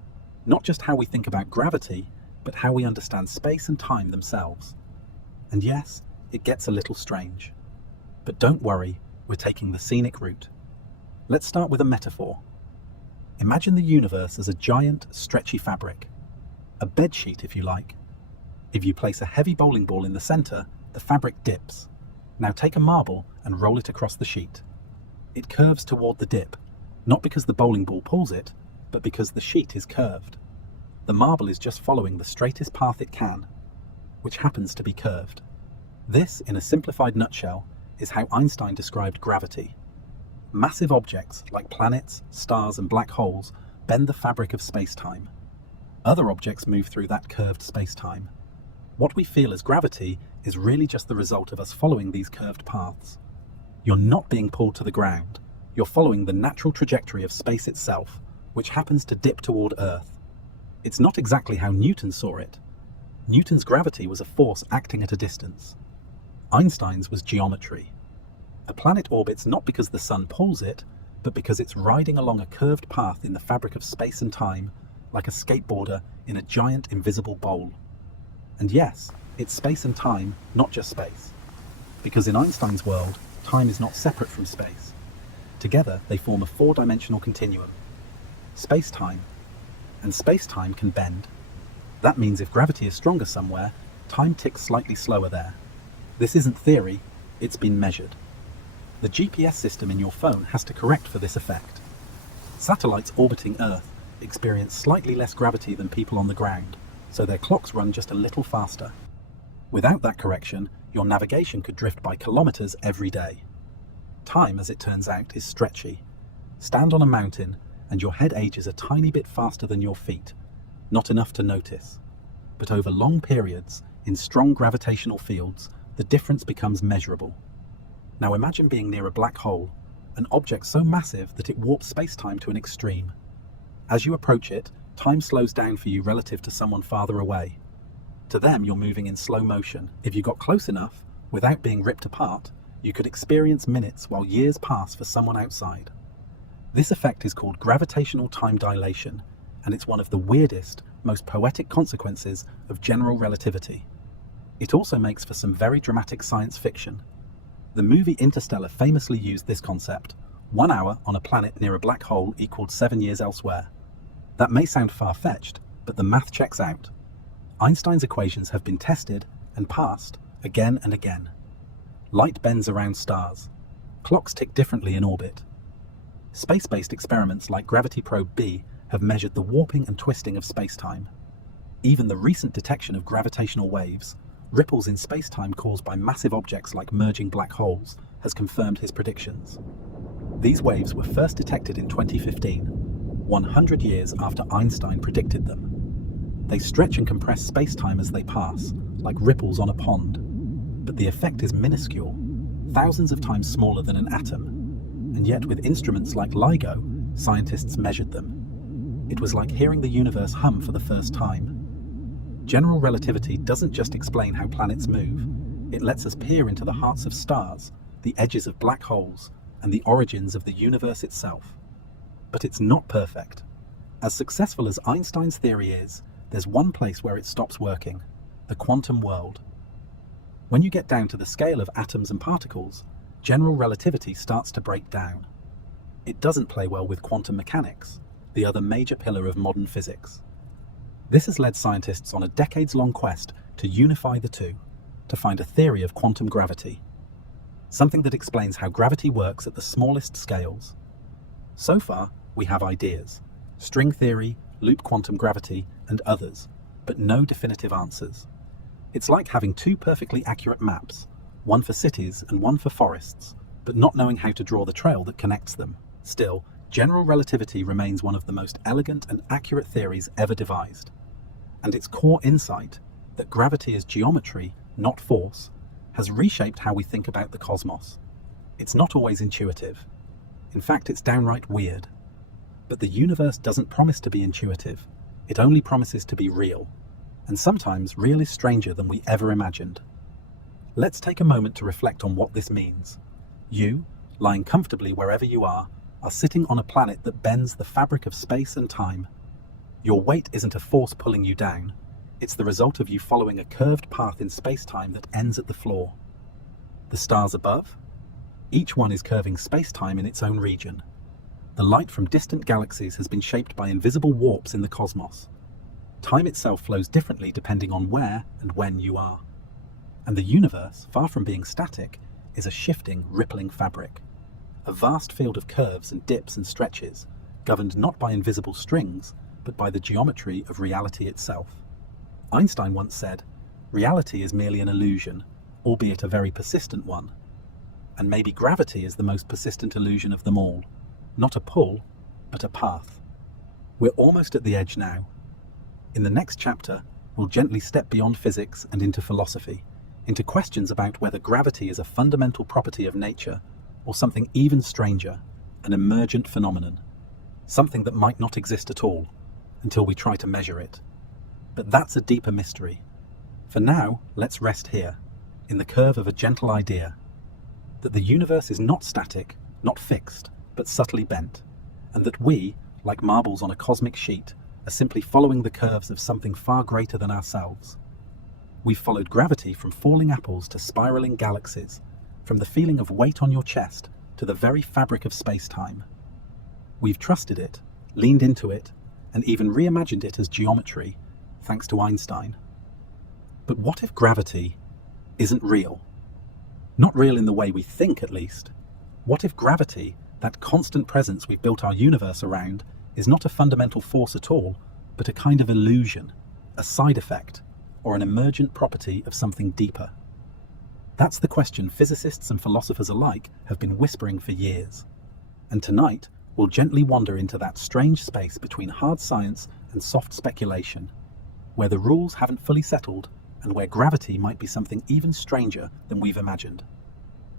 not just how we think about gravity, but how we understand space and time themselves. And yes, it gets a little strange. But don't worry, we're taking the scenic route. Let's start with a metaphor. Imagine the universe as a giant, stretchy fabric. A bedsheet, if you like. If you place a heavy bowling ball in the center, the fabric dips. Now take a marble and roll it across the sheet. It curves toward the dip, not because the bowling ball pulls it, but because the sheet is curved. The marble is just following the straightest path it can, which happens to be curved. This, in a simplified nutshell, is how Einstein described gravity. Massive objects, like planets, stars, and black holes, bend the fabric of space-time. Other objects move through that curved space-time. What we feel as gravity is really just the result of us following these curved paths. You're not being pulled to the ground. You're following the natural trajectory of space itself, which happens to dip toward Earth. It's not exactly how Newton saw it. Newton's gravity was a force acting at a distance. Einstein's was geometry. A planet orbits not because the sun pulls it, but because it's riding along a curved path in the fabric of space and time, like a skateboarder in a giant invisible bowl. And yes, it's space and time, not just space. Because in Einstein's world, time is not separate from space. Together, they form a four-dimensional continuum. Space-time. And space-time can bend. That means if gravity is stronger somewhere, time ticks slightly slower there. This isn't theory, it's been measured. The GPS system in your phone has to correct for this effect. Satellites orbiting Earth experience slightly less gravity than people on the ground, so their clocks run just a little faster. Without that correction, your navigation could drift by kilometers every day. Time, as it turns out, is stretchy. Stand on a mountain, and your head ages a tiny bit faster than your feet. Not enough to notice. But over long periods, in strong gravitational fields, the difference becomes measurable. Now imagine being near a black hole, an object so massive that it warps space-time to an extreme. As you approach it, time slows down for you relative to someone farther away. To them, you're moving in slow motion. If you got close enough, without being ripped apart, you could experience minutes while years pass for someone outside. This effect is called gravitational time dilation, and it's one of the weirdest, most poetic consequences of general relativity. It also makes for some very dramatic science fiction. The movie Interstellar famously used this concept. 1 hour on a planet near a black hole equaled 7 years elsewhere. That may sound far-fetched, but the math checks out. Einstein's equations have been tested and passed again and again. Light bends around stars. Clocks tick differently in orbit. Space-based experiments like Gravity Probe B have measured the warping and twisting of space-time. Even the recent detection of gravitational waves, ripples in space-time caused by massive objects like merging black holes, has confirmed his predictions. These waves were first detected in 2015, 100 years after Einstein predicted them. They stretch and compress space-time as they pass, like ripples on a pond. But the effect is minuscule, thousands of times smaller than an atom. And yet with instruments like LIGO, scientists measured them. It was like hearing the universe hum for the first time. General relativity doesn't just explain how planets move, it lets us peer into the hearts of stars, the edges of black holes, and the origins of the universe itself. But it's not perfect. As successful as Einstein's theory is, there's one place where it stops working: the quantum world. When you get down to the scale of atoms and particles, general relativity starts to break down. It doesn't play well with quantum mechanics, the other major pillar of modern physics. This has led scientists on a decades-long quest to unify the two, to find a theory of quantum gravity, something that explains how gravity works at the smallest scales. So far, we have ideas: string theory, loop quantum gravity, and others, but no definitive answers. It's like having two perfectly accurate maps, one for cities and one for forests, but not knowing how to draw the trail that connects them. Still, general relativity remains one of the most elegant and accurate theories ever devised. And its core insight, that gravity is geometry, not force, has reshaped how we think about the cosmos. It's not always intuitive. In fact, it's downright weird. But the universe doesn't promise to be intuitive. It only promises to be real. And sometimes real is stranger than we ever imagined. Let's take a moment to reflect on what this means. You, lying comfortably wherever you are sitting on a planet that bends the fabric of space and time. Your weight isn't a force pulling you down. It's the result of you following a curved path in space-time that ends at the floor. The stars above? Each one is curving space-time in its own region. The light from distant galaxies has been shaped by invisible warps in the cosmos. Time itself flows differently depending on where and when you are. And the universe, far from being static, is a shifting, rippling fabric. A vast field of curves and dips and stretches, governed not by invisible strings, but by the geometry of reality itself. Einstein once said, "Reality is merely an illusion, albeit a very persistent one." And maybe gravity is the most persistent illusion of them all. Not a pull, but a path. We're almost at the edge now. In the next chapter, we'll gently step beyond physics and into philosophy, into questions about whether gravity is a fundamental property of nature, or something even stranger, an emergent phenomenon, something that might not exist at all, until we try to measure it. But that's a deeper mystery. For now, let's rest here, in the curve of a gentle idea, that the universe is not static, not fixed, but subtly bent, and that we, like marbles on a cosmic sheet, are simply following the curves of something far greater than ourselves. We've followed gravity from falling apples to spiraling galaxies, from the feeling of weight on your chest to the very fabric of space-time. We've trusted it, leaned into it, and even reimagined it as geometry, thanks to Einstein. But what if gravity isn't real? Not real in the way we think, at least. What if gravity, that constant presence we've built our universe around, is not a fundamental force at all, but a kind of illusion, a side effect, or an emergent property of something deeper? That's the question physicists and philosophers alike have been whispering for years. And tonight, we'll gently wander into that strange space between hard science and soft speculation, where the rules haven't fully settled and where gravity might be something even stranger than we've imagined.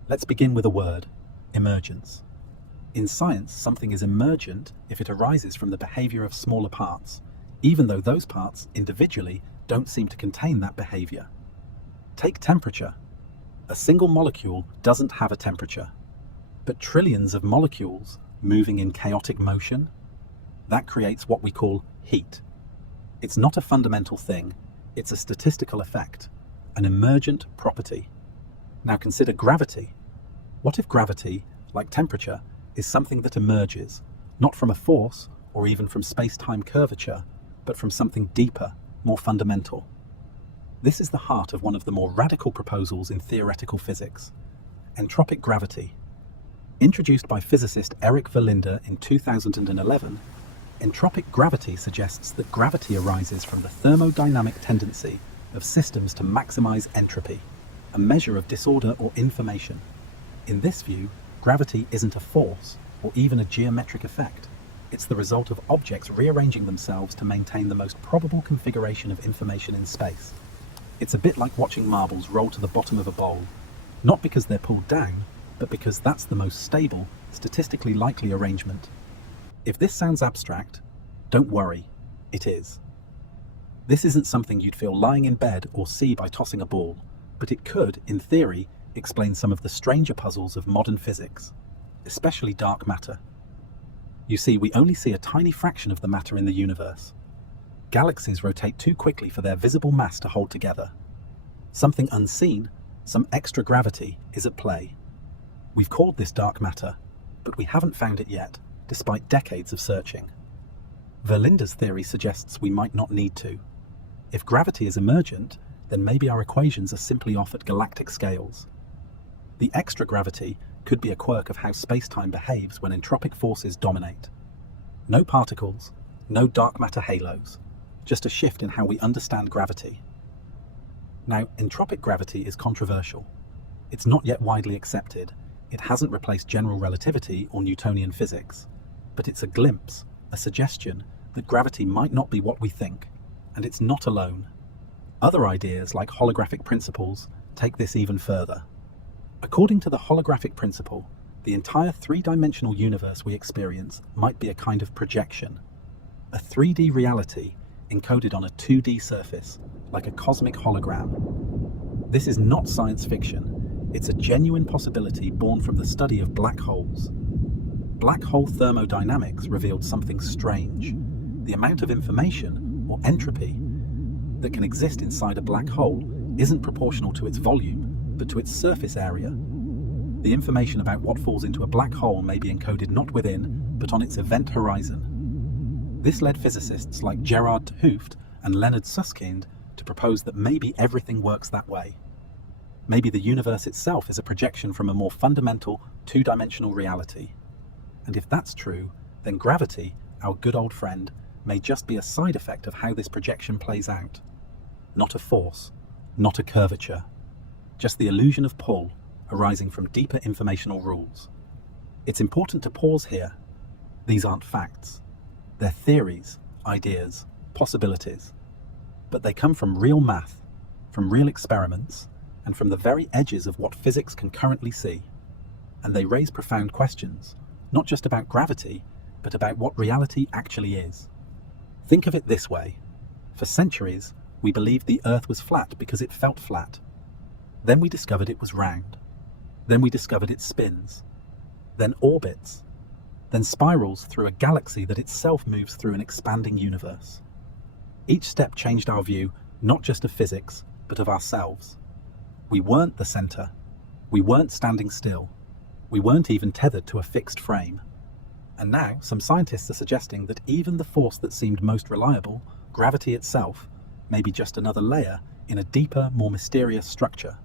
Let's begin with a word: emergence. In science, something is emergent if it arises from the behavior of smaller parts, even though those parts individually don't seem to contain that behavior. Take temperature. A single molecule doesn't have a temperature, but trillions of molecules moving in chaotic motion, that creates what we call heat. It's not a fundamental thing, it's a statistical effect, an emergent property. Now consider gravity. What if gravity, like temperature, is something that emerges, not from a force or even from space-time curvature, but from something deeper, more fundamental? This is the heart of one of the more radical proposals in theoretical physics: entropic gravity. Introduced by physicist Eric Verlinde in 2011, entropic gravity suggests that gravity arises from the thermodynamic tendency of systems to maximize entropy, a measure of disorder or information. In this view, gravity isn't a force or even a geometric effect. It's the result of objects rearranging themselves to maintain the most probable configuration of information in space. It's a bit like watching marbles roll to the bottom of a bowl, not because they're pulled down, but because that's the most stable, statistically likely arrangement. If this sounds abstract, don't worry, it is. This isn't something you'd feel lying in bed or see by tossing a ball, but it could, in theory, explain some of the stranger puzzles of modern physics, especially dark matter. You see, we only see a tiny fraction of the matter in the universe. Galaxies rotate too quickly for their visible mass to hold together. Something unseen, some extra gravity, is at play. We've called this dark matter, but we haven't found it yet, despite decades of searching. Verlinde's theory suggests we might not need to. If gravity is emergent, then maybe our equations are simply off at galactic scales. The extra gravity could be a quirk of how space-time behaves when entropic forces dominate. No particles, no dark matter halos, just a shift in how we understand gravity. Now, entropic gravity is controversial. It's not yet widely accepted. It hasn't replaced general relativity or Newtonian physics, but it's a glimpse, a suggestion that gravity might not be what we think, and it's not alone. Other ideas like holographic principles take this even further. According to the holographic principle, the entire three-dimensional universe we experience might be a kind of projection, a 3D reality encoded on a 2D surface, like a cosmic hologram. This is not science fiction. It's a genuine possibility born from the study of black holes. Black hole thermodynamics revealed something strange. The amount of information, or entropy, that can exist inside a black hole isn't proportional to its volume, but to its surface area. The information about what falls into a black hole may be encoded not within, but on its event horizon. This led physicists like Gerard 't Hooft and Leonard Susskind to propose that maybe everything works that way. Maybe the universe itself is a projection from a more fundamental, two-dimensional reality. And if that's true, then gravity, our good old friend, may just be a side effect of how this projection plays out. Not a force, not a curvature, just the illusion of pull arising from deeper informational rules. It's important to pause here. These aren't facts. They're theories, ideas, possibilities. But they come from real math, from real experiments, and from the very edges of what physics can currently see. And they raise profound questions, not just about gravity, but about what reality actually is. Think of it this way. For centuries, we believed the Earth was flat because it felt flat. Then we discovered it was round. Then we discovered it spins. Then orbits. Then spirals through a galaxy that itself moves through an expanding universe. Each step changed our view, not just of physics, but of ourselves. We weren't the center. We weren't standing still. We weren't even tethered to a fixed frame. And now, some scientists are suggesting that even the force that seemed most reliable, gravity itself, may be just another layer in a deeper, more mysterious structure.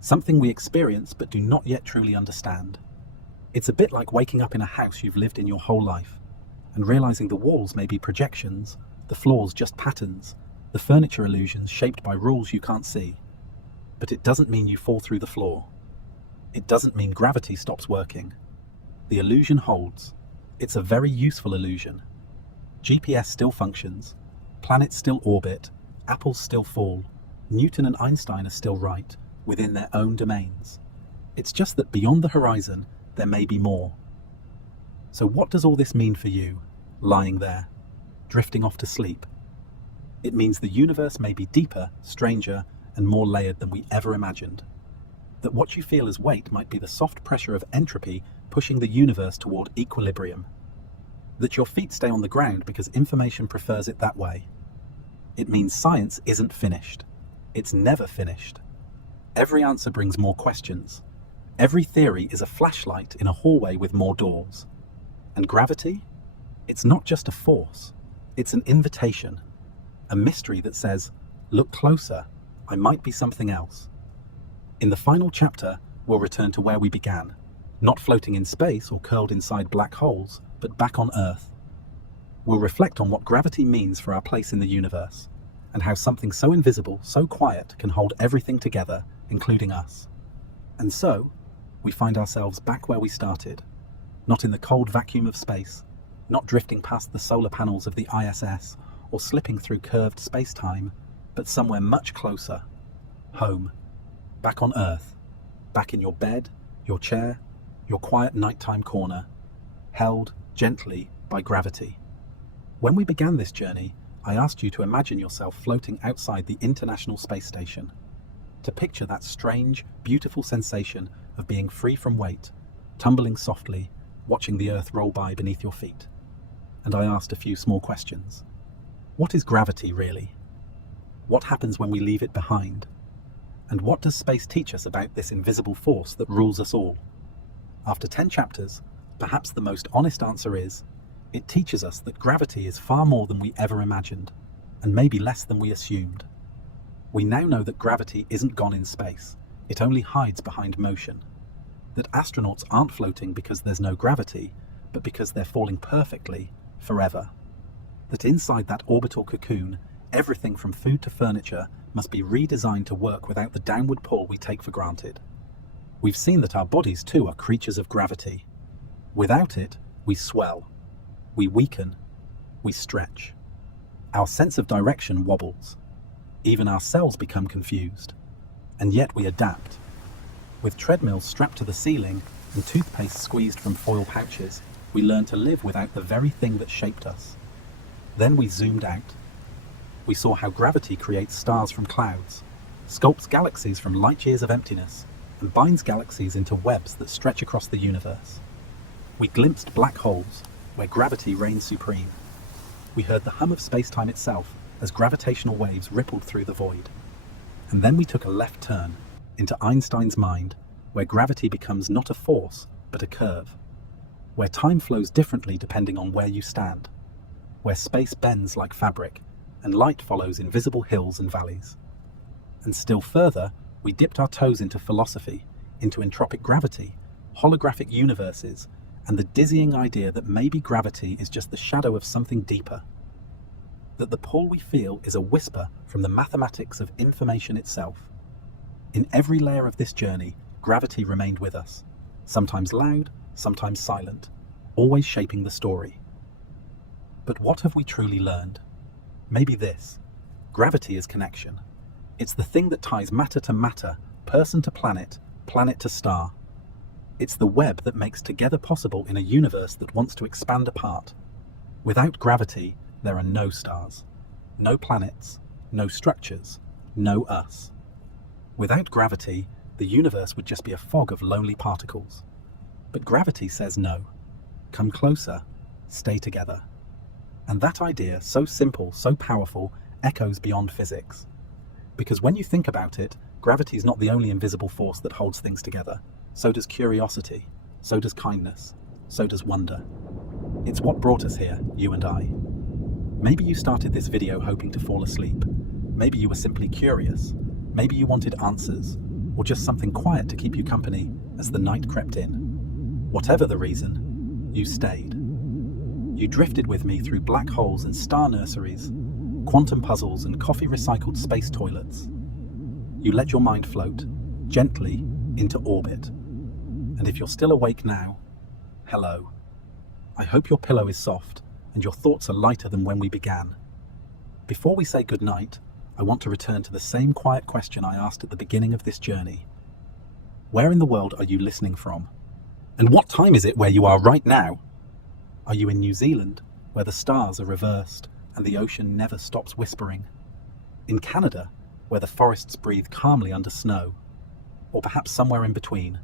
Something we experience but do not yet truly understand. It's a bit like waking up in a house you've lived in your whole life, and realizing the walls may be projections, the floors just patterns, the furniture illusions shaped by rules you can't see. But it doesn't mean you fall through the floor. It doesn't mean gravity stops working. The illusion holds. It's a very useful illusion. GPS still functions, planets still orbit, apples still fall, Newton and Einstein are still right, within their own domains. It's just that beyond the horizon, there may be more. So what does all this mean for you, lying there, drifting off to sleep? It means the universe may be deeper, stranger, and more layered than we ever imagined. That what you feel as weight might be the soft pressure of entropy pushing the universe toward equilibrium. That your feet stay on the ground because information prefers it that way. It means science isn't finished. It's never finished. Every answer brings more questions. Every theory is a flashlight in a hallway with more doors. And gravity? It's not just a force. It's an invitation. A mystery that says, look closer, I might be something else. In the final chapter, we'll return to where we began, not floating in space or curled inside black holes, but back on Earth. We'll reflect on what gravity means for our place in the universe, and how something so invisible, so quiet, can hold everything together, including us. And so, we find ourselves back where we started, not in the cold vacuum of space, not drifting past the solar panels of the ISS, or slipping through curved space-time, but somewhere much closer. Home. Back on Earth. Back in your bed, your chair, your quiet nighttime corner, held gently by gravity. When we began this journey, I asked you to imagine yourself floating outside the International Space Station, to picture that strange, beautiful sensation of being free from weight, tumbling softly, watching the Earth roll by beneath your feet. And I asked a few small questions. What is gravity, really? What happens when we leave it behind? And what does space teach us about this invisible force that rules us all? After 10 chapters, perhaps the most honest answer is, it teaches us that gravity is far more than we ever imagined, and maybe less than we assumed. We now know that gravity isn't gone in space, it only hides behind motion. That astronauts aren't floating because there's no gravity, but because they're falling perfectly, forever. That inside that orbital cocoon, everything from food to furniture must be redesigned to work without the downward pull we take for granted. We've seen that our bodies too are creatures of gravity. Without it, we swell, we weaken, we stretch. Our sense of direction wobbles. Even our cells become confused. And yet we adapt. With treadmills strapped to the ceiling and toothpaste squeezed from foil pouches, we learn to live without the very thing that shaped us. Then we zoomed out. We saw how gravity creates stars from clouds, sculpts galaxies from light years of emptiness, and binds galaxies into webs that stretch across the universe. We glimpsed black holes, where gravity reigns supreme. We heard the hum of space-time itself as gravitational waves rippled through the void. And then we took a left turn into Einstein's mind, where gravity becomes not a force, but a curve. Where time flows differently depending on where you stand. Where space bends like fabric, and light follows invisible hills and valleys. And still further, we dipped our toes into philosophy, into entropic gravity, holographic universes, and the dizzying idea that maybe gravity is just the shadow of something deeper. That the pull we feel is a whisper from the mathematics of information itself. In every layer of this journey, gravity remained with us, sometimes loud, sometimes silent, always shaping the story. But what have we truly learned? Maybe this: gravity is connection. It's the thing that ties matter to matter, person to planet, planet to star. It's the web that makes together possible in a universe that wants to expand apart. Without gravity, there are no stars, no planets, no structures, no us. Without gravity, the universe would just be a fog of lonely particles. But gravity says no. Come closer, stay together. And that idea, so simple, so powerful, echoes beyond physics. Because when you think about it, gravity is not the only invisible force that holds things together. So does curiosity, so does kindness, so does wonder. It's what brought us here, you and I. Maybe you started this video hoping to fall asleep. Maybe you were simply curious. Maybe you wanted answers, or just something quiet to keep you company as the night crept in. Whatever the reason, you stayed. You drifted with me through black holes and star nurseries, quantum puzzles and coffee-recycled space toilets. You let your mind float, gently, into orbit. And if you're still awake now, hello. I hope your pillow is soft and your thoughts are lighter than when we began. Before we say goodnight, I want to return to the same quiet question I asked at the beginning of this journey. Where in the world are you listening from? And what time is it where you are right now? Are you in New Zealand, where the stars are reversed and the ocean never stops whispering? In Canada, where the forests breathe calmly under snow? Or perhaps somewhere in between,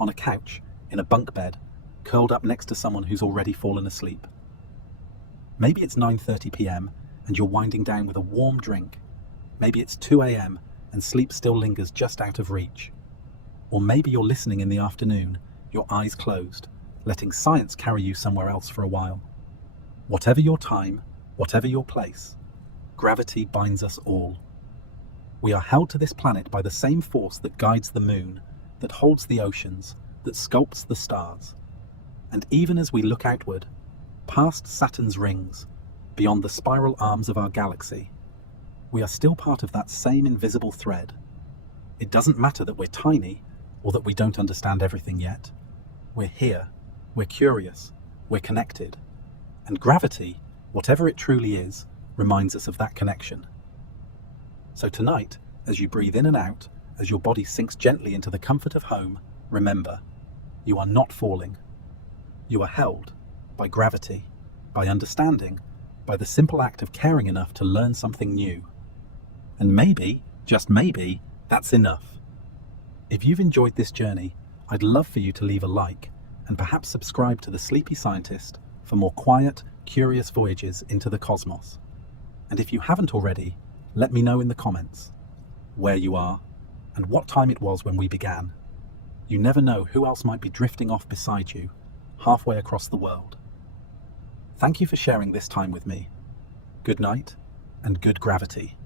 on a couch, in a bunk bed, curled up next to someone who's already fallen asleep? Maybe it's 9:30 p.m. and you're winding down with a warm drink. Maybe it's 2 a.m. and sleep still lingers just out of reach. Or maybe you're listening in the afternoon, your eyes closed, letting science carry you somewhere else for a while. Whatever your time, whatever your place, gravity binds us all. We are held to this planet by the same force that guides the moon, that holds the oceans, that sculpts the stars. And even as we look outward, past Saturn's rings, beyond the spiral arms of our galaxy, we are still part of that same invisible thread. It doesn't matter that we're tiny or that we don't understand everything yet. We're here, we're curious, we're connected. And gravity, whatever it truly is, reminds us of that connection. So tonight, as you breathe in and out, as your body sinks gently into the comfort of home, remember, you are not falling. You are held by gravity, by understanding, by the simple act of caring enough to learn something new. And maybe, just maybe, that's enough. If you've enjoyed this journey, I'd love for you to leave a like and perhaps subscribe to The Sleepy Scientist for more quiet, curious voyages into the cosmos. And if you haven't already, let me know in the comments where you are and what time it was when we began. You never know who else might be drifting off beside you, halfway across the world. Thank you for sharing this time with me. Good night and good gravity.